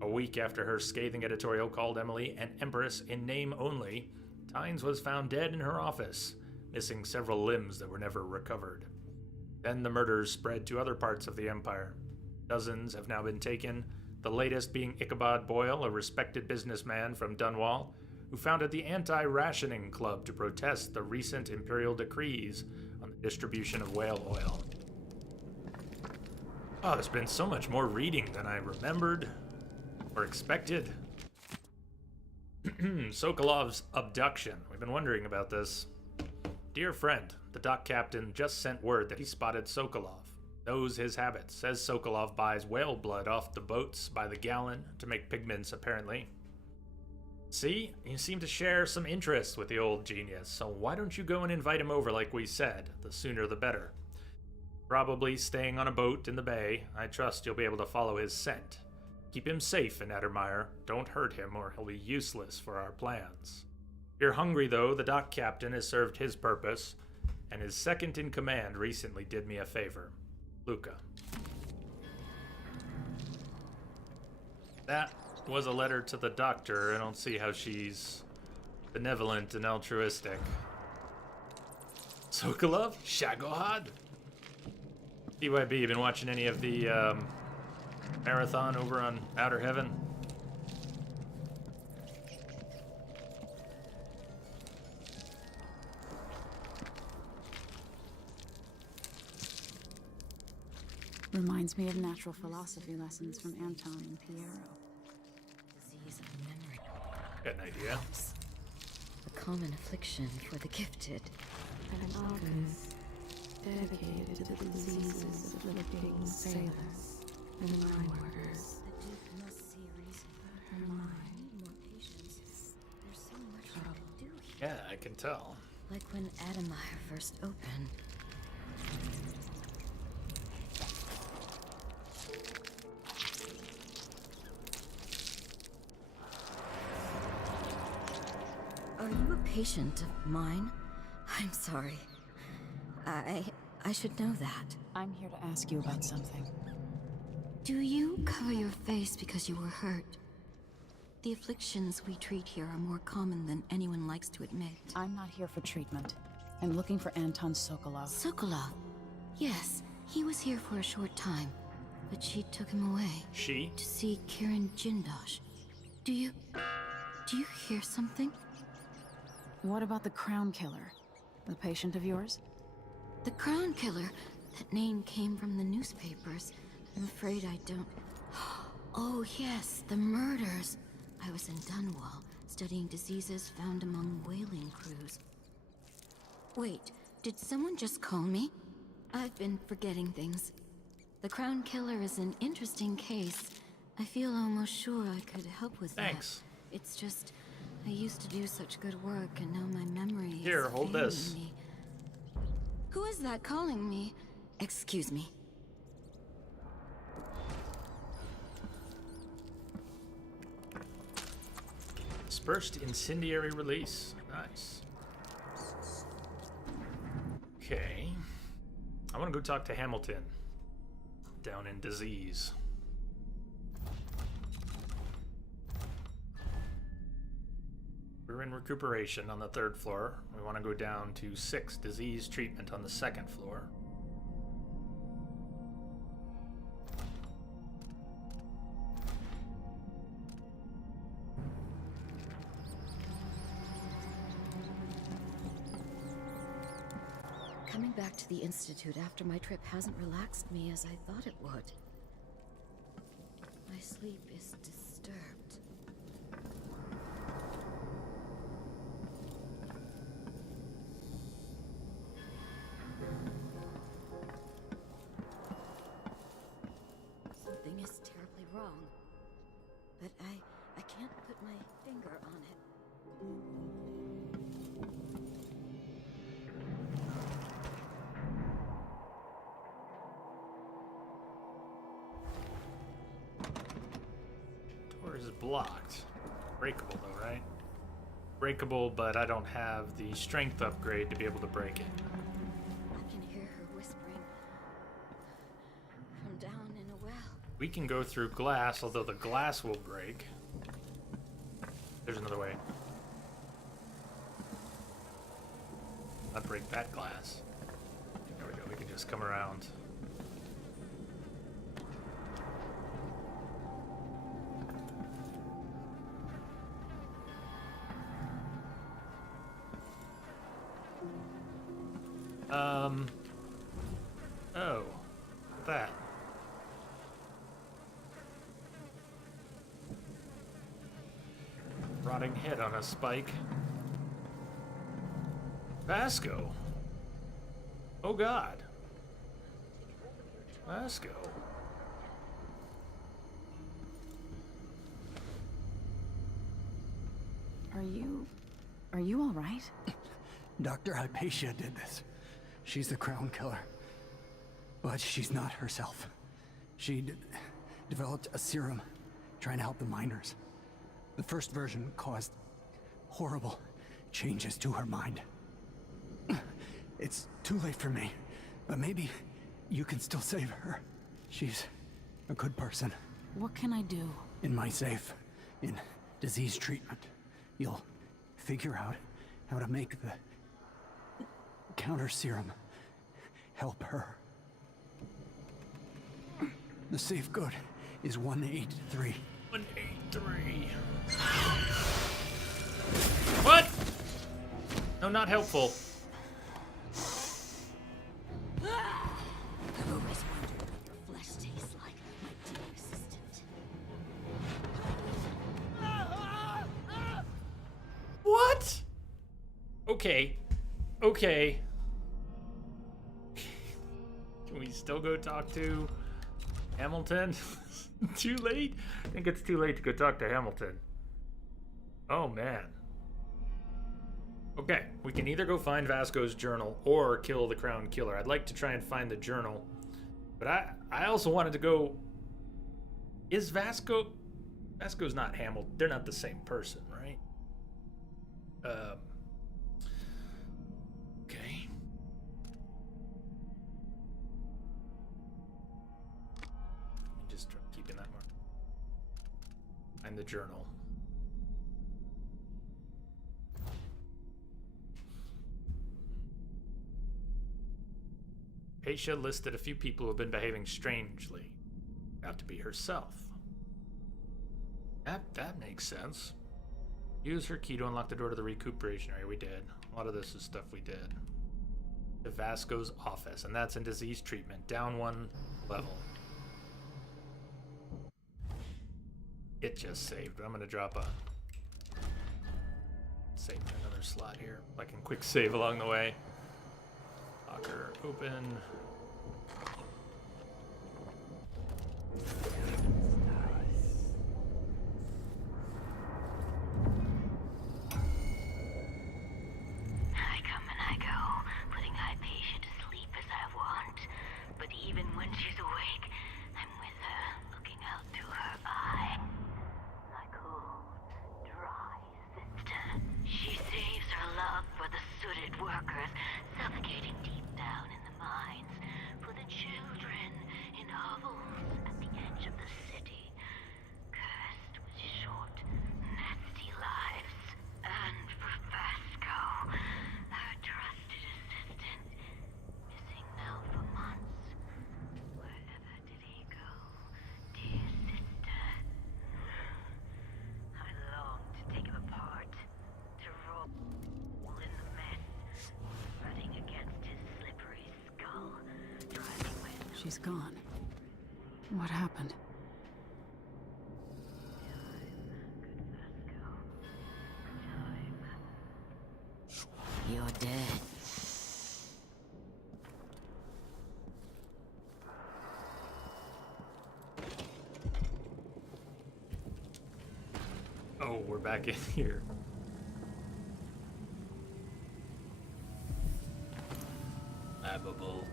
A week after her scathing editorial called Emily an empress in name only, Tynes was found dead in her office, missing several limbs that were never recovered. Then the murders spread to other parts of the empire. Dozens have now been taken, the latest being Ichabod Boyle, a respected businessman from Dunwall, who founded the Anti-Rationing Club to protest the recent imperial decrees on the distribution of whale oil. Oh, there's been so much more reading than I remembered or expected. Sokolov's abduction. We've been wondering about this. Dear friend, the dock captain just sent word that he spotted Sokolov. Knows his habits. Says Sokolov buys whale blood off the boats by the gallon to make pigments, apparently. See, you seem to share some interest with the old genius, so why don't you go and invite him over like we said? The sooner the better. Probably staying on a boat in the bay. I trust you'll be able to follow his scent. Keep him safe in Addermire. Don't hurt him or he'll be useless for our plans. If you're hungry, though, the dock captain has served his purpose, and his second in command recently did me a favor. Luca. That was a letter to the doctor. I don't see how she's benevolent and altruistic. Sokolov? Shagohad? BYB, you been watching any of the marathon over on Outer Heaven? Reminds me of natural philosophy lessons from Anton and Piero. Disease of memory. Got an idea. A common affliction for the gifted. An office dedicated to the diseases afflicting sailors and mine workers. The Duke must see reason. Her mind. I need more patience. There's so much I can do here. Yeah, I can tell. Like when Addermire first opened. Are you a patient of mine? I'm sorry. I should know that. I'm here to ask you about something. Do you cover your face because you were hurt? The afflictions we treat here are more common than anyone likes to admit. I'm not here for treatment. I'm looking for Anton Sokolov. Sokolov. Yes, he was here for a short time, but she took him away. She? To see Kirin Jindosh. Do you hear something? What about the Crown Killer? The patient of yours? The Crown Killer? That name came from the newspapers. I'm afraid I don't... Oh yes, the murders. I was in Dunwall, studying diseases found among whaling crews. Wait, did someone just call me? I've been forgetting things. The Crown Killer is an interesting case. I feel almost sure I could help with Thanks. that. It's just, I used to do such good work, and now my memory Here, is hold failing this. me. Who is that calling me? Excuse me. Dispersed incendiary release. Nice. Okay. I want to go talk to Hamilton down in Disease. We're in recuperation on the 3rd floor. We want to go down to 6 disease treatment on the 2nd floor. Coming back to the Institute after my trip hasn't relaxed me as I thought it would. My sleep is disturbed. Something is terribly wrong. But I can't put my finger on it. Door is blocked. Breakable though, right? Breakable, but I don't have the strength upgrade to be able to break it. I can hear her whispering from down in a well. We can go through glass, although the glass will break. There's another way. Not break that glass. There we go. We can just come around. Oh. That. Rotting head on a spike. Vasco. Oh God. Vasco. Are you all right? Dr. Hypatia did this. She's the Crown Killer. But she's not herself. She developed a serum trying to help the miners. The first version caused horrible changes to her mind. It's too late for me, but maybe you can still save her. She's a good person. What can I do? In my safe, in disease treatment, you'll figure out how to make the counter serum help her. The safe code is 183. 183. What? No, not helpful. I've always wondered what your flesh tastes like, my dear assistant. What? Okay. Okay. Can we still go talk to Hamilton? Too late? I think it's too late to go talk to Hamilton. Oh, man. Okay, we can either go find Vasco's journal or kill the Crown Killer. I'd like to try and find the journal. But I also wanted to go... Is Vasco... Vasco's not Hamilton. They're not the same person, right? Okay. Let me just try keeping that mark. Find the journal. Aisha listed a few people who have been behaving strangely. Got to be herself. That makes sense. Use her key to unlock the door to the recuperation area. We did. A lot of this is stuff we did. To Vasco's office, and that's in disease treatment. Down one level. It just saved, but I'm gonna drop a save another slot here. I can quick save along the way. Locker open. I come and I go, putting Hypatia to sleep as I want. But even when she's awake, I'm with her, looking out through her eye. My cold, dry sister. She saves her love for the sooted workers, suffocating deep down in the mines. For the children in hovels at the edge of the city, cursed with short, nasty lives. And for Vasco, her trusted assistant, missing now for months. Wherever did he go, dear sister? I long to take him apart, to roll in the mess, running against his slippery skull, driving my She's gone. What happened? You're dead. Oh, we're back in here. Labbable.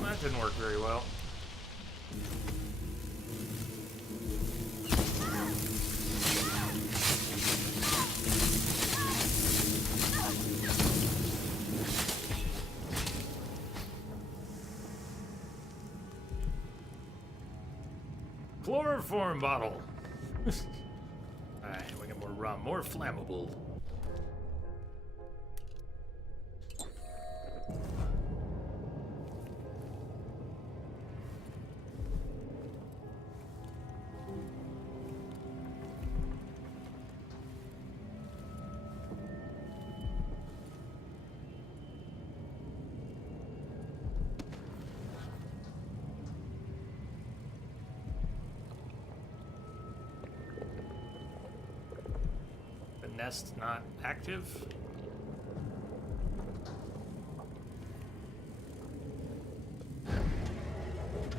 That didn't work very well. Chloroform bottle. Alright, we got more rum, more flammable. Nest not active.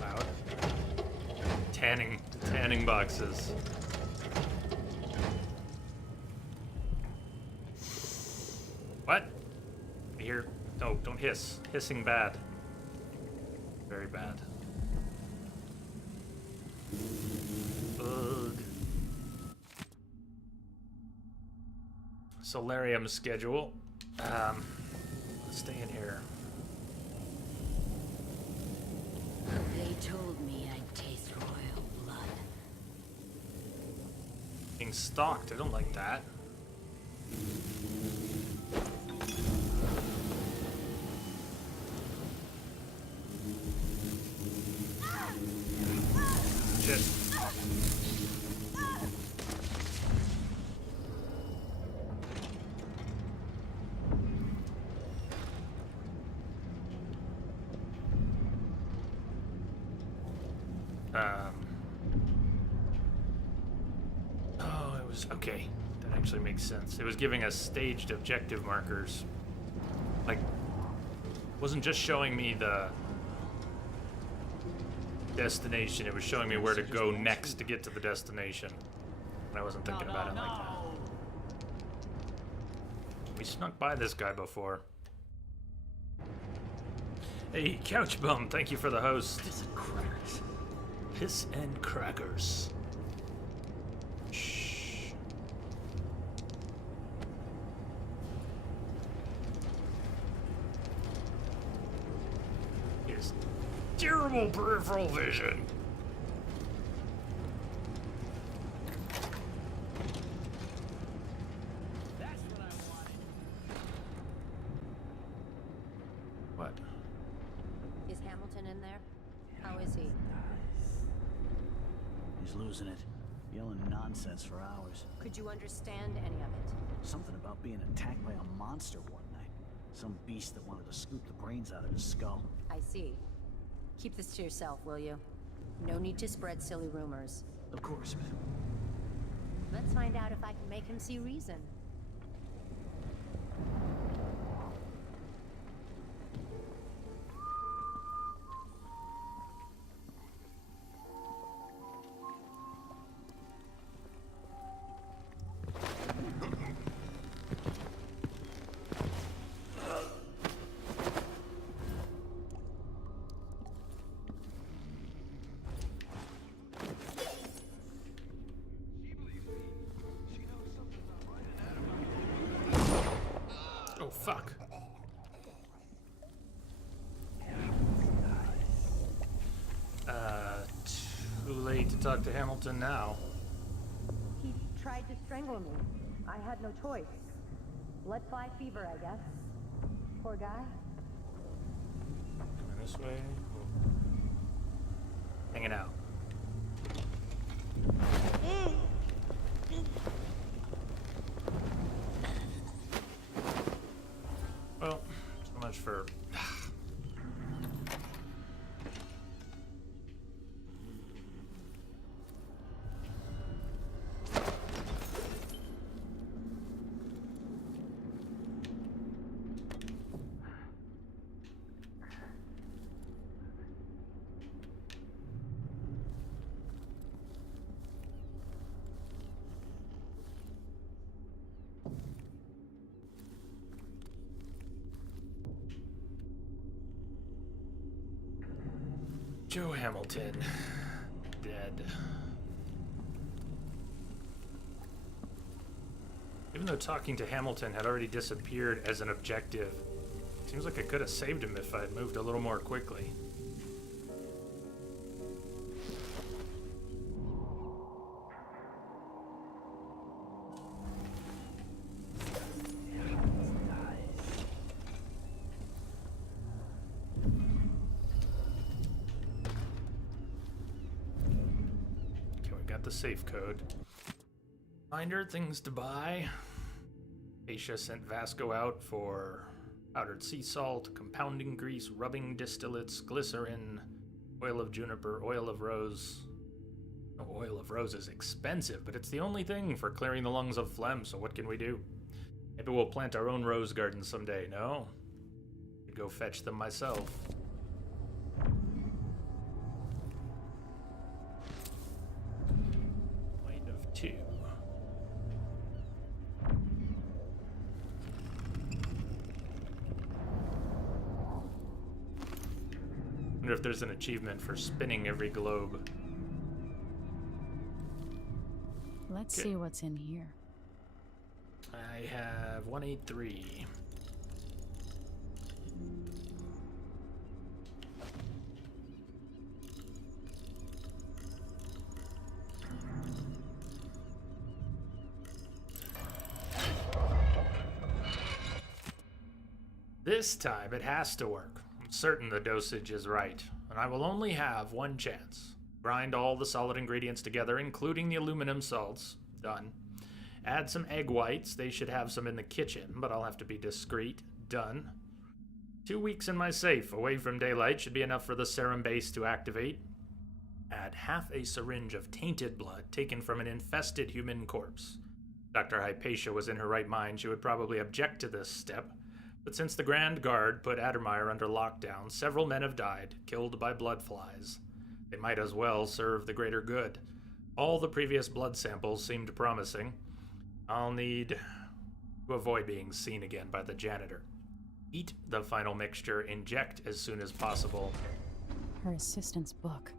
Wow. Tanning boxes. What? I hear. No, don't hiss. Hissing bad. Very bad. Ugh. Solarium schedule. Let's stay in here. They told me I'd taste royal blood. Being stalked, I don't like that. Shit. Oh, it was okay. That actually makes sense. It was giving us staged objective markers. Like, wasn't just showing me the destination, it was showing me where to go next to get to the destination. And I wasn't thinking about it like that. We snuck by this guy before. Hey, Couch Bum, thank you for the host. Piss and crackers. Piss and crackers. Shh. Here's terrible peripheral vision. That's what I wanted. What? Is Hamilton in there? How is he? He's losing it. Yelling nonsense for hours. Could you understand any of it? Something about being attacked by a monster one night. Some beast that wanted to scoop the brains out of his skull. I see. Keep this to yourself, will you? No need to spread silly rumors. Of course, ma'am. Let's find out if I can make him see reason. talk to Hamilton now. He tried to strangle me. I had no choice. Blood fly fever, I guess. Poor guy. Coming this way. Hanging out. Well, so much for... Joe Hamilton, dead. Even though talking to Hamilton had already disappeared as an objective, seems like I could have saved him if I had moved a little more quickly. The safe code. Reminder, things to buy. Aisha sent Vasco out for powdered sea salt, compounding grease, rubbing distillates, glycerin, oil of juniper, oil of rose. Oh, oil of rose is expensive, but it's the only thing for clearing the lungs of phlegm, so what can we do? Maybe we'll plant our own rose garden someday, no? I'd go fetch them myself. Two. Wonder if there's an achievement for spinning every globe. Let's see what's in here. I have 183. This time it has to work. I'm certain the dosage is right, and I will only have one chance. Grind all the solid ingredients together, including the aluminum salts. Done. Add some egg whites. They should have some in the kitchen, but I'll have to be discreet. Done. 2 weeks in my safe, away from daylight, should be enough for the serum base to activate. Add half a syringe of tainted blood taken from an infested human corpse. Dr. Hypatia was in her right mind. She would probably object to this step. But since the Grand Guard put Addermeyer under lockdown, several men have died, killed by blood flies. They might as well serve the greater good. All the previous blood samples seemed promising. I'll need to avoid being seen again by the janitor. Eat the final mixture, inject as soon as possible. Her assistant's book.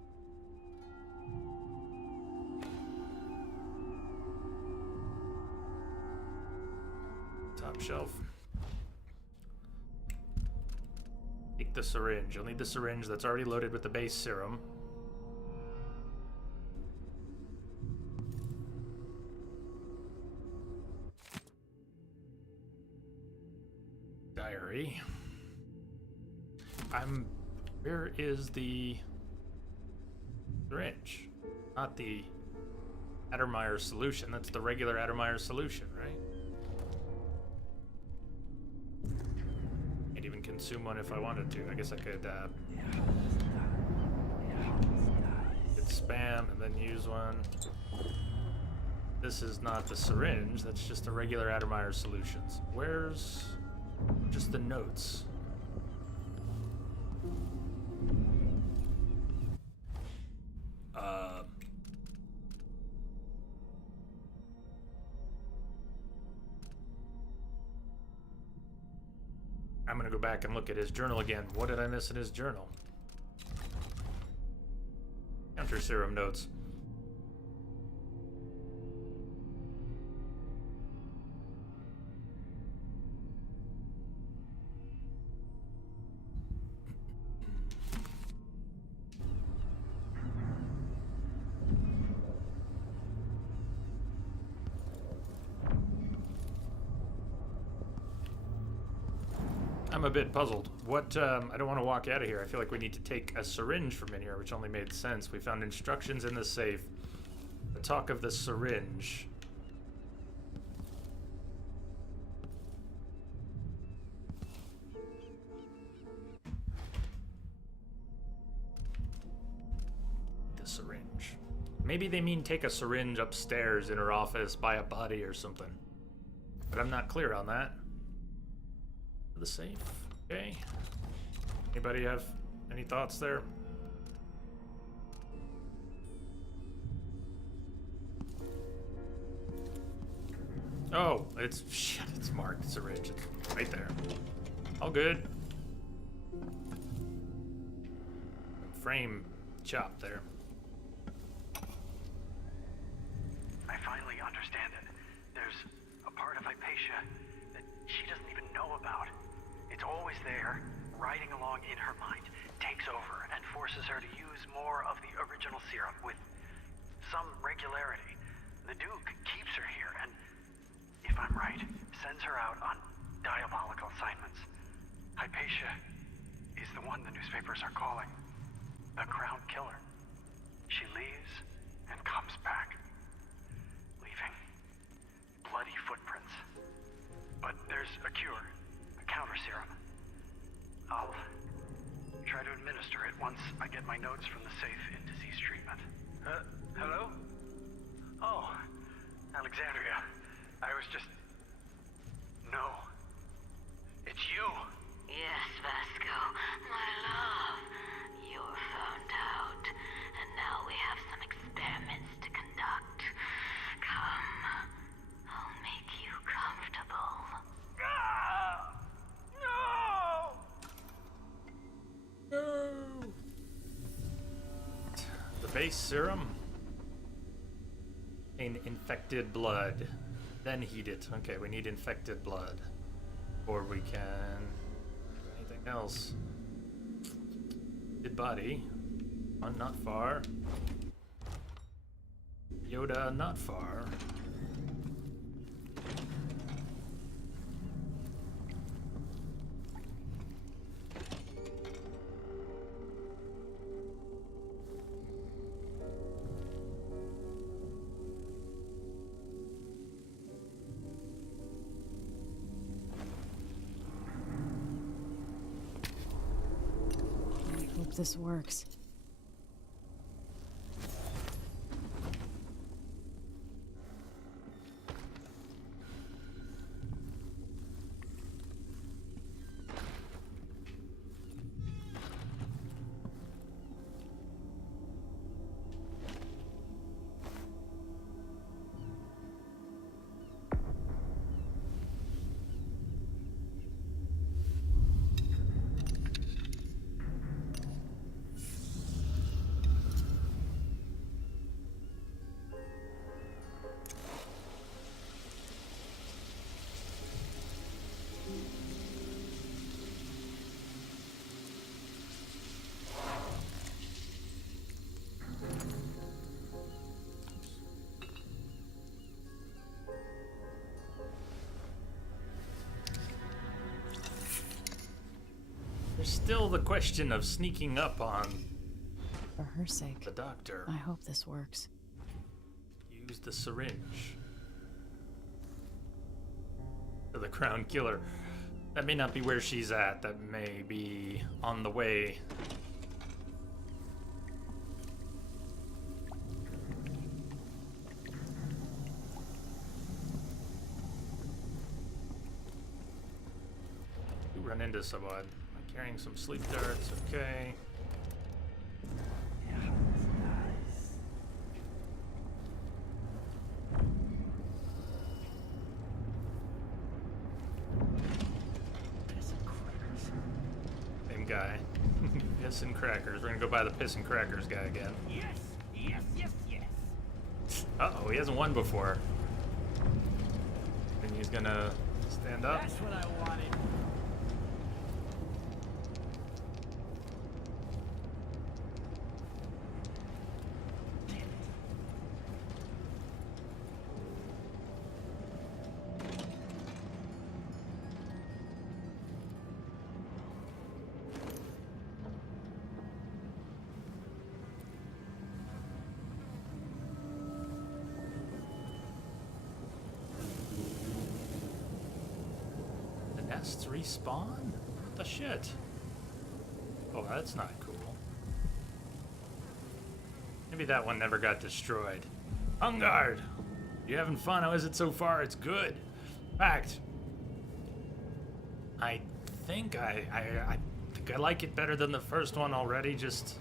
Top shelf. Take the syringe. You'll need the syringe that's already loaded with the base serum. Diary. Where is the syringe? Not the Addermeyer solution. That's the regular Addermeyer solution, right? Can't even consume one if I wanted to. I guess I could hit spam and then use one. This is not the syringe. That's just the regular Addermeyer solutions. Where's just the notes? I'm gonna go back and look at his journal again. What did I miss in his journal? Counter serum notes. I'm a bit puzzled. What, I don't want to walk out of here. I feel like we need to take a syringe from in here, which only made sense. We found instructions in the safe. The talk of the syringe. The syringe. Maybe they mean take a syringe upstairs in her office by a body or something. But I'm not clear on that. The safe. Okay. Anybody have any thoughts there? Oh, it's shit, it's marked syringe. It's right there. All good. Frame chop there. I finally understand it. There's a part of Hypatia that she doesn't even know about. It's always there, riding along in her mind, takes over and forces her to use more of the original serum with some regularity. The Duke keeps her here and, if I'm right, sends her out on diabolical assignments. Hypatia is the one the newspapers are calling the Crown Killer. She leaves and comes back, leaving bloody footprints. But there's a cure, a counter serum. I'll try to administer it once I get my notes from the safe in disease treatment. Hello? Oh, Alexandria. I was just... No. It's you. Yes, Vasco, my love. You're found out, and now we have some experiments to conduct. Come, I'll make you comfortable. No! The base serum. In infected blood. Then heat it. Okay, we need infected blood. Or we can... anything else. Dead body. One not far. Yoda not far. I hope this works. There's still the question of sneaking up on For her sake, the doctor. I hope this works. Use the syringe. To the Crown Killer. That may not be where she's at. That may be on the way. We run into someone. I'm carrying some sleep darts. Okay. Same guy. Piss and crackers. We're gonna go buy the piss and crackers guy again. Yes, yes, yes, yes. Uh-oh, he hasn't won before. And he's gonna stand up. That's what I wanted. chests respawn? What the shit? Oh, that's not cool. Maybe that one never got destroyed. Hungard! You having fun? How is it so far? It's good. Fact. I think I think I like it better than the first one already. Just,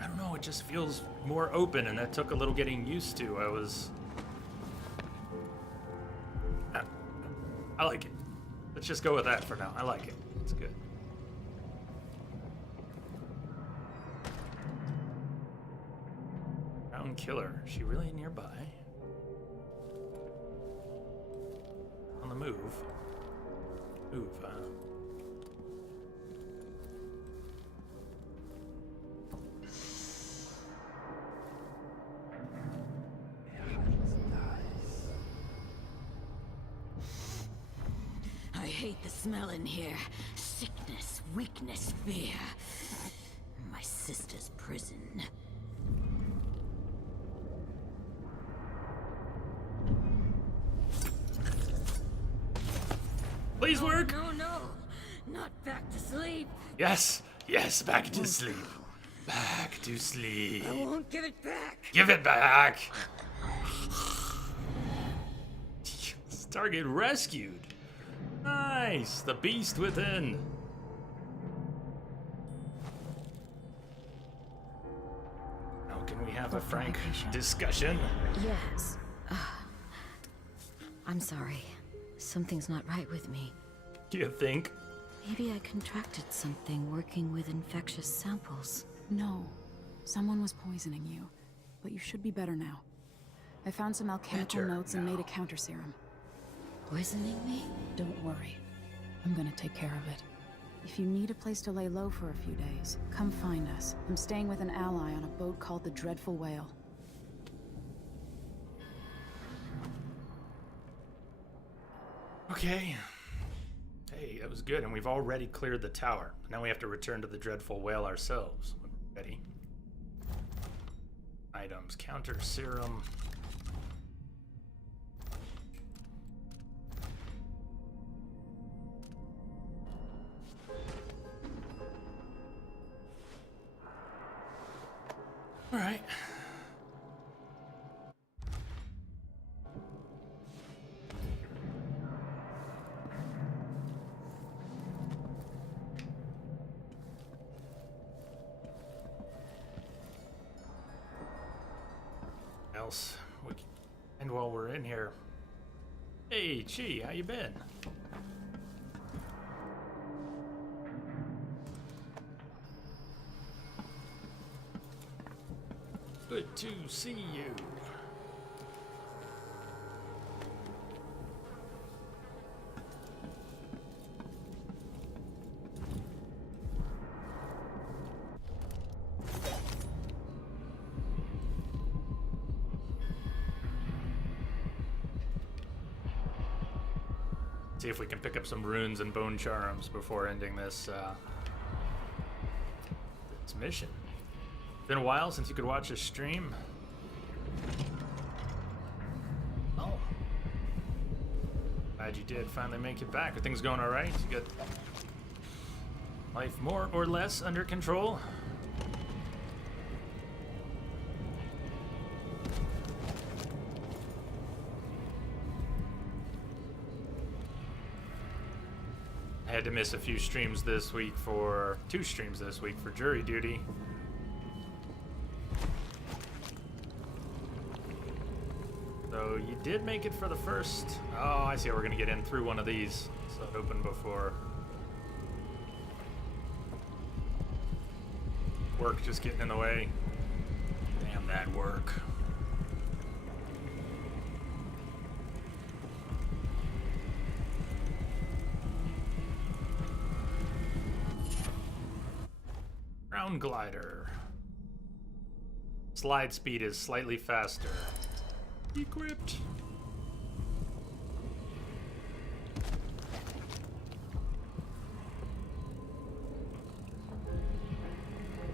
I don't know, it just feels more open, and that took a little getting used to. I like it. Let's just go with that for now. I like it. It's good. Crown Killer. Is she really nearby? On the move. Move, huh? I hate the smell in here. Sickness, weakness, fear. My sister's prison. Please work! No, no, not back to sleep. Yes, yes, back to sleep. Back to sleep. I won't give it back. Give it back! Target rescued. Nice, the beast within. Now can we have a frank discussion? Yes. I'm sorry. Something's not right with me. Do you think? Maybe I contracted something working with infectious samples. No. Someone was poisoning you. But you should be better now. I found some alchemical notes and made a counter serum. Poisoning me? Don't worry. I'm gonna take care of it. If you need a place to lay low for a few days, come find us. I'm staying with an ally on a boat called the Dreadful Whale. Okay. Hey, that was good, and we've already cleared the tower. Now we have to return to the Dreadful Whale ourselves. Ready? Items. Counter serum. All right. Else we can, and while we're in here, hey Chi, how you been? Good to see you. See if we can pick up some runes and bone charms before ending this this mission. Been a while since you could watch a stream. Oh. Glad you did finally make it back. Are things going all right? You got life more or less under control? I had to miss a few streams this week for 2 streams this week for jury duty. So you did make it for the first. Oh, I see how we're gonna get in through one of these. So it opened before. Work just getting in the way. Damn that work. Ground glider. Slide speed is slightly faster. Equipped.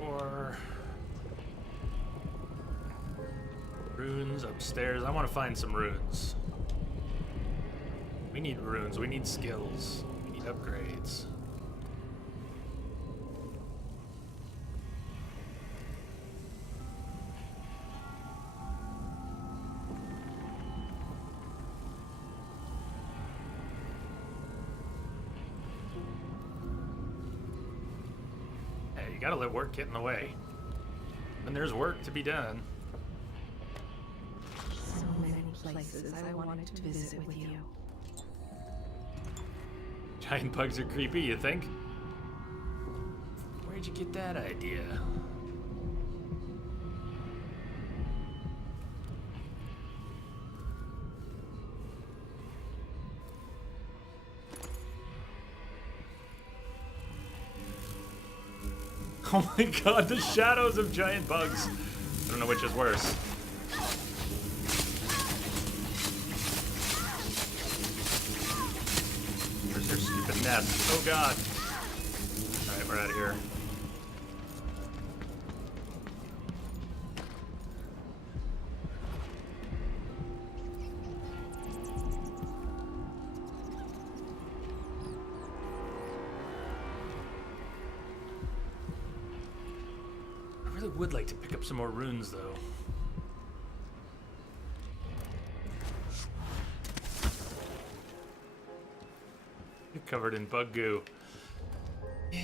Or runes upstairs. I want to find some runes. We need runes, we need skills, we need upgrades. Hey, you gotta let work get in the way. When there's work to be done. So many places I wanted to visit with you. Giant bugs are creepy, you think? Where'd you get that idea? Oh my god, the shadows of giant bugs. I don't know which is worse. Where's their stupid nest? Oh god. Alright, we're out of here. I really would like to pick up some more runes, though. You're covered in bug goo. Yeah.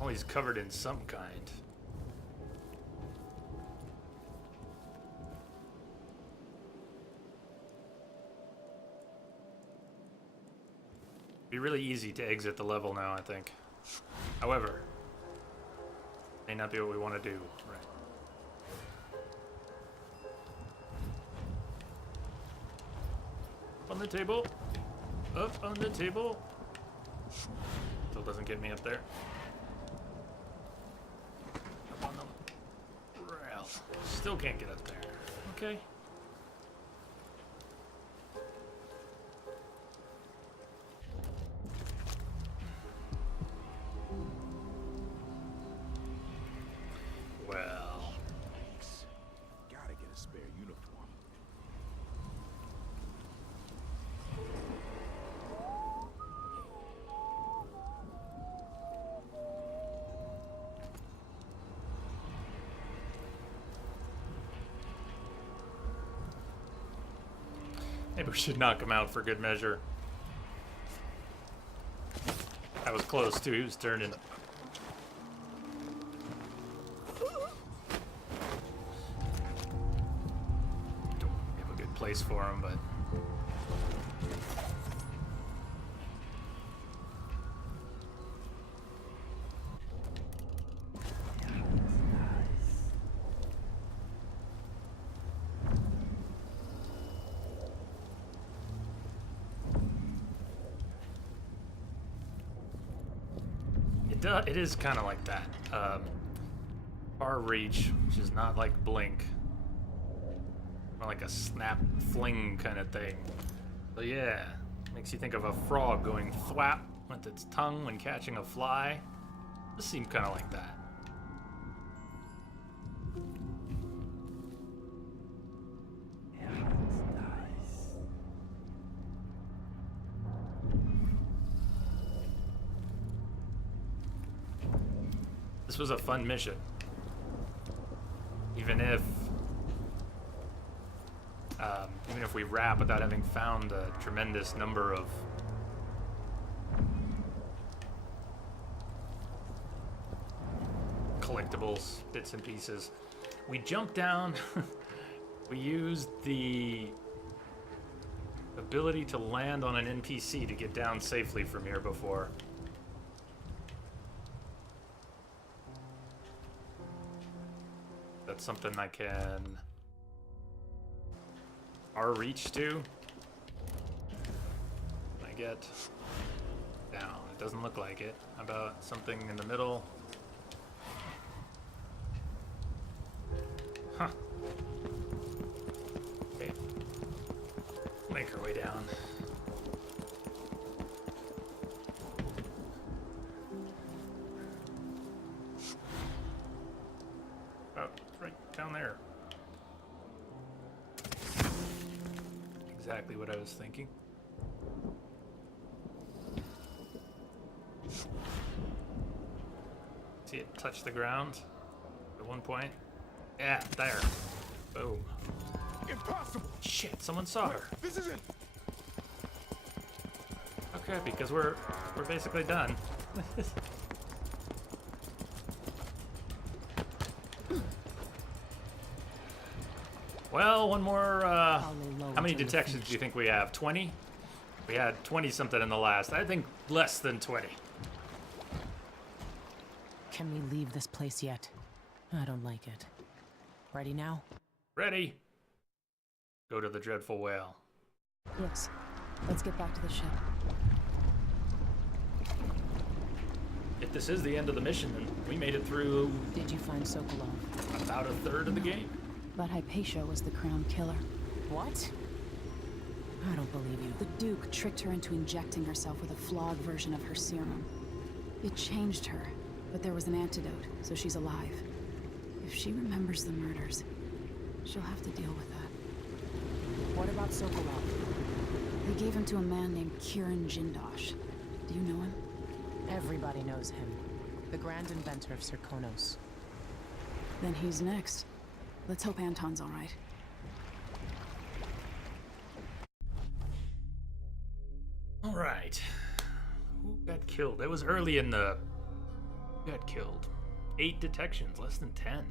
Always covered in some kind. Be really easy to exit the level now, I think. However, may not be what we want to do. Right. Up on the table. Up on the table. Still doesn't get me up there. Up on the rail. Still can't get up there. Okay. Well. Thanks. Gotta get a spare uniform. Maybe we should knock him out for good measure. That was close too, he was turning. Don't have a good place for him, but... It is kind of like that. Far reach, which is not like blink. More like a snap fling kind of thing. So yeah, makes you think of a frog going thwap with its tongue when catching a fly. This seemed kind of like that. This was a fun mission. Even if we wrap without having found a tremendous number of collectibles, bits and pieces. We jumped down. We used the ability to land on an NPC to get down safely from here before. That's something I can reach to. I get down. It doesn't look like it. How about something in the middle? Huh. Okay. Make our way down. Oh, it's right down there. Exactly what I was thinking. See it touch the ground at one point? Yeah, there. Boom. Impossible! Shit, someone saw her. This isn't. Okay, because we're basically done. Well, one more, how many detections do you think we have? 20? We had 20 something in the last. I think less than 20. Can we leave this place yet? I don't like it. Ready now? Ready. Go to the Dreadful Whale. Yes. Let's get back to the ship. If this is the end of the mission, then we made it through Did you find Sokolov? about a third of the game. But Hypatia was the crown killer. What? I don't believe you. The Duke tricked her into injecting herself with a flawed version of her serum. It changed her, but there was an antidote, so she's alive. If she remembers the murders, she'll have to deal with that. What about Sokolov? They gave him to a man named Kiran Jindosh. Do you know him? Everybody knows him. The grand inventor of Serkonos. Then he's next. Let's hope Anton's all right. All right. Who got killed? It was early in the... Who got killed? 8 detections, less than 10.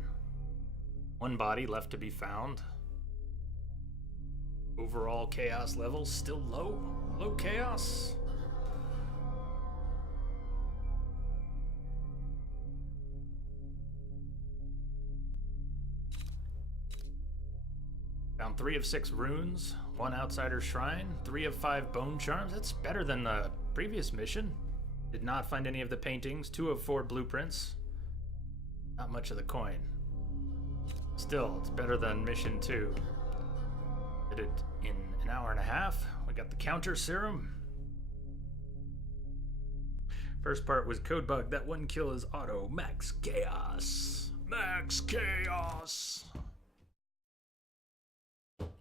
1 body left to be found. Overall chaos levels still low. Low chaos. Found 3 of 6 runes, 1 outsider shrine, 3 of 5 bone charms. That's better than the previous mission. Did not find any of the paintings, 2 of 4 blueprints. Not much of the coin. Still, it's better than mission 2. Did it in an hour and a half. We got the counter serum. First part was code bug. That one kill is auto. Max chaos. Max chaos.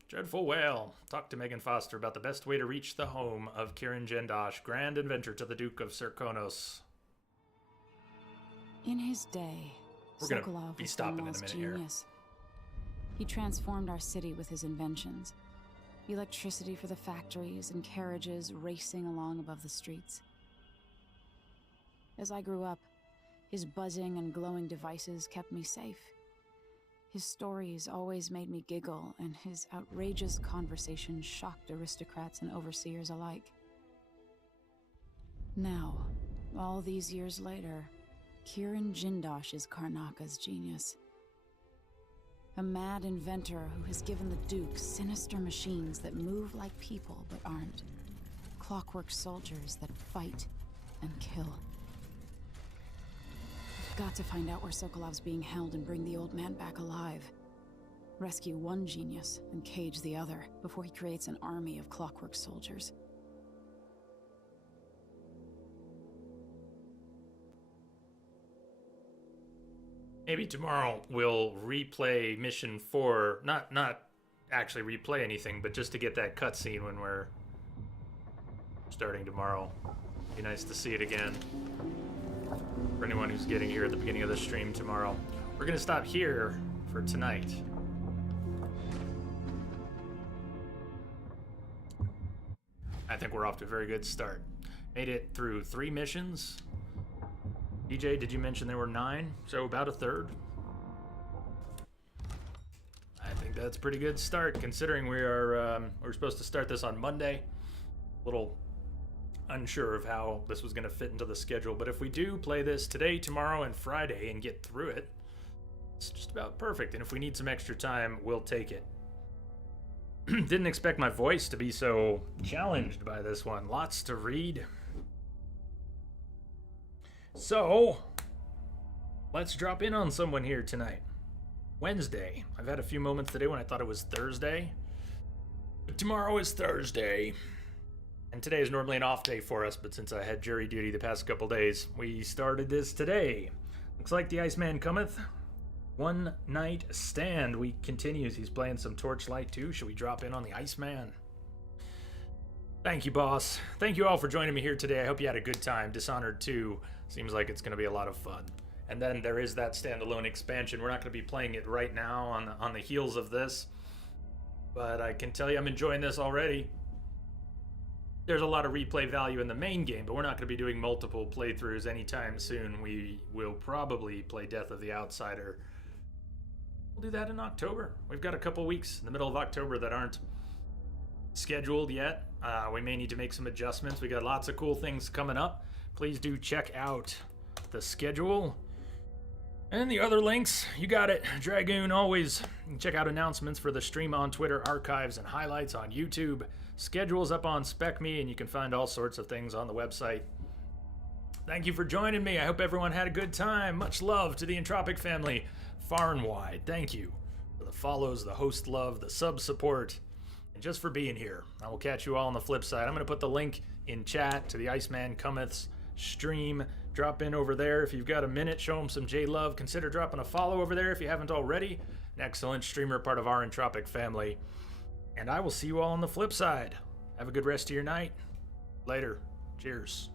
Dreadful Whale. Talk to Megan Foster about the best way to reach the home of Kiran Jindosh, grand inventor to the Duke of Serkonos. In his day, We're gonna Sokolov be was stopping in a Dunwall's minute here. genius. He transformed our city with his inventions. Electricity for the factories and carriages racing along above the streets. As I grew up, his buzzing and glowing devices kept me safe. His stories always made me giggle, and his outrageous conversations shocked aristocrats and overseers alike. Now, all these years later, Kiran Jindosh is Karnaka's genius. A mad inventor who has given the Duke sinister machines that move like people but aren't. Clockwork soldiers that fight and kill. We've got to find out where Sokolov's being held and bring the old man back alive. Rescue one genius and cage the other before he creates an army of clockwork soldiers. Maybe tomorrow we'll replay mission 4. Not actually replay anything, but just to get that cutscene when we're starting tomorrow. Be nice to see it again. For anyone who's getting here at the beginning of the stream tomorrow. We're gonna stop here for tonight. I think we're off to a very good start. Made it through 3 missions. DJ, did you mention there were 9? So about a third. I think that's a pretty good start considering we're supposed to start this on Monday. A little unsure of how this was going to fit into the schedule, but if we do play this today, tomorrow, and Friday and get through it, it's just about perfect. And if we need some extra time, we'll take it. Didn't expect my voice to be so challenged by this one. Lots to read. So, let's drop in on someone here tonight. Wednesday. I've had a few moments today when I thought it was Thursday. But tomorrow is Thursday. And today is normally an off day for us, but since I had jury duty the past couple days, we started this today. Looks like the Iceman cometh. One night stand week continues. He's playing some Torchlight too. Should we drop in on the Iceman? Thank you, boss. Thank you all for joining me here today. I hope you had a good time. Dishonored 2 seems like it's going to be a lot of fun. And then there is that standalone expansion. We're not going to be playing it right now on the heels of this. But I can tell you I'm enjoying this already. There's a lot of replay value in the main game, but we're not going to be doing multiple playthroughs anytime soon. We will probably play Death of the Outsider. We'll do that in October. We've got a couple weeks in the middle of October that aren't scheduled yet. We may need to make some adjustments. We got lots of cool things coming up. Please do check out the schedule. And the other links, you got it. Dragoon, always. You can check out announcements for the stream on Twitter, archives, and highlights on YouTube. Schedule's up on SpecMe, and you can find all sorts of things on the website. Thank you for joining me. I hope everyone had a good time. Much love to the Entropic family, far and wide. Thank you for the follows, the host love, the sub support, and just for being here. I will catch you all on the flip side. I'm going to put the link in chat to the Iceman Cometh's stream. Drop in over there if you've got a minute. Show him some J-Love. Consider dropping a follow over there if you haven't already. An excellent streamer, part of our Entropic family. And I will see you all on the flip side. Have a good rest of your night. Later. Cheers.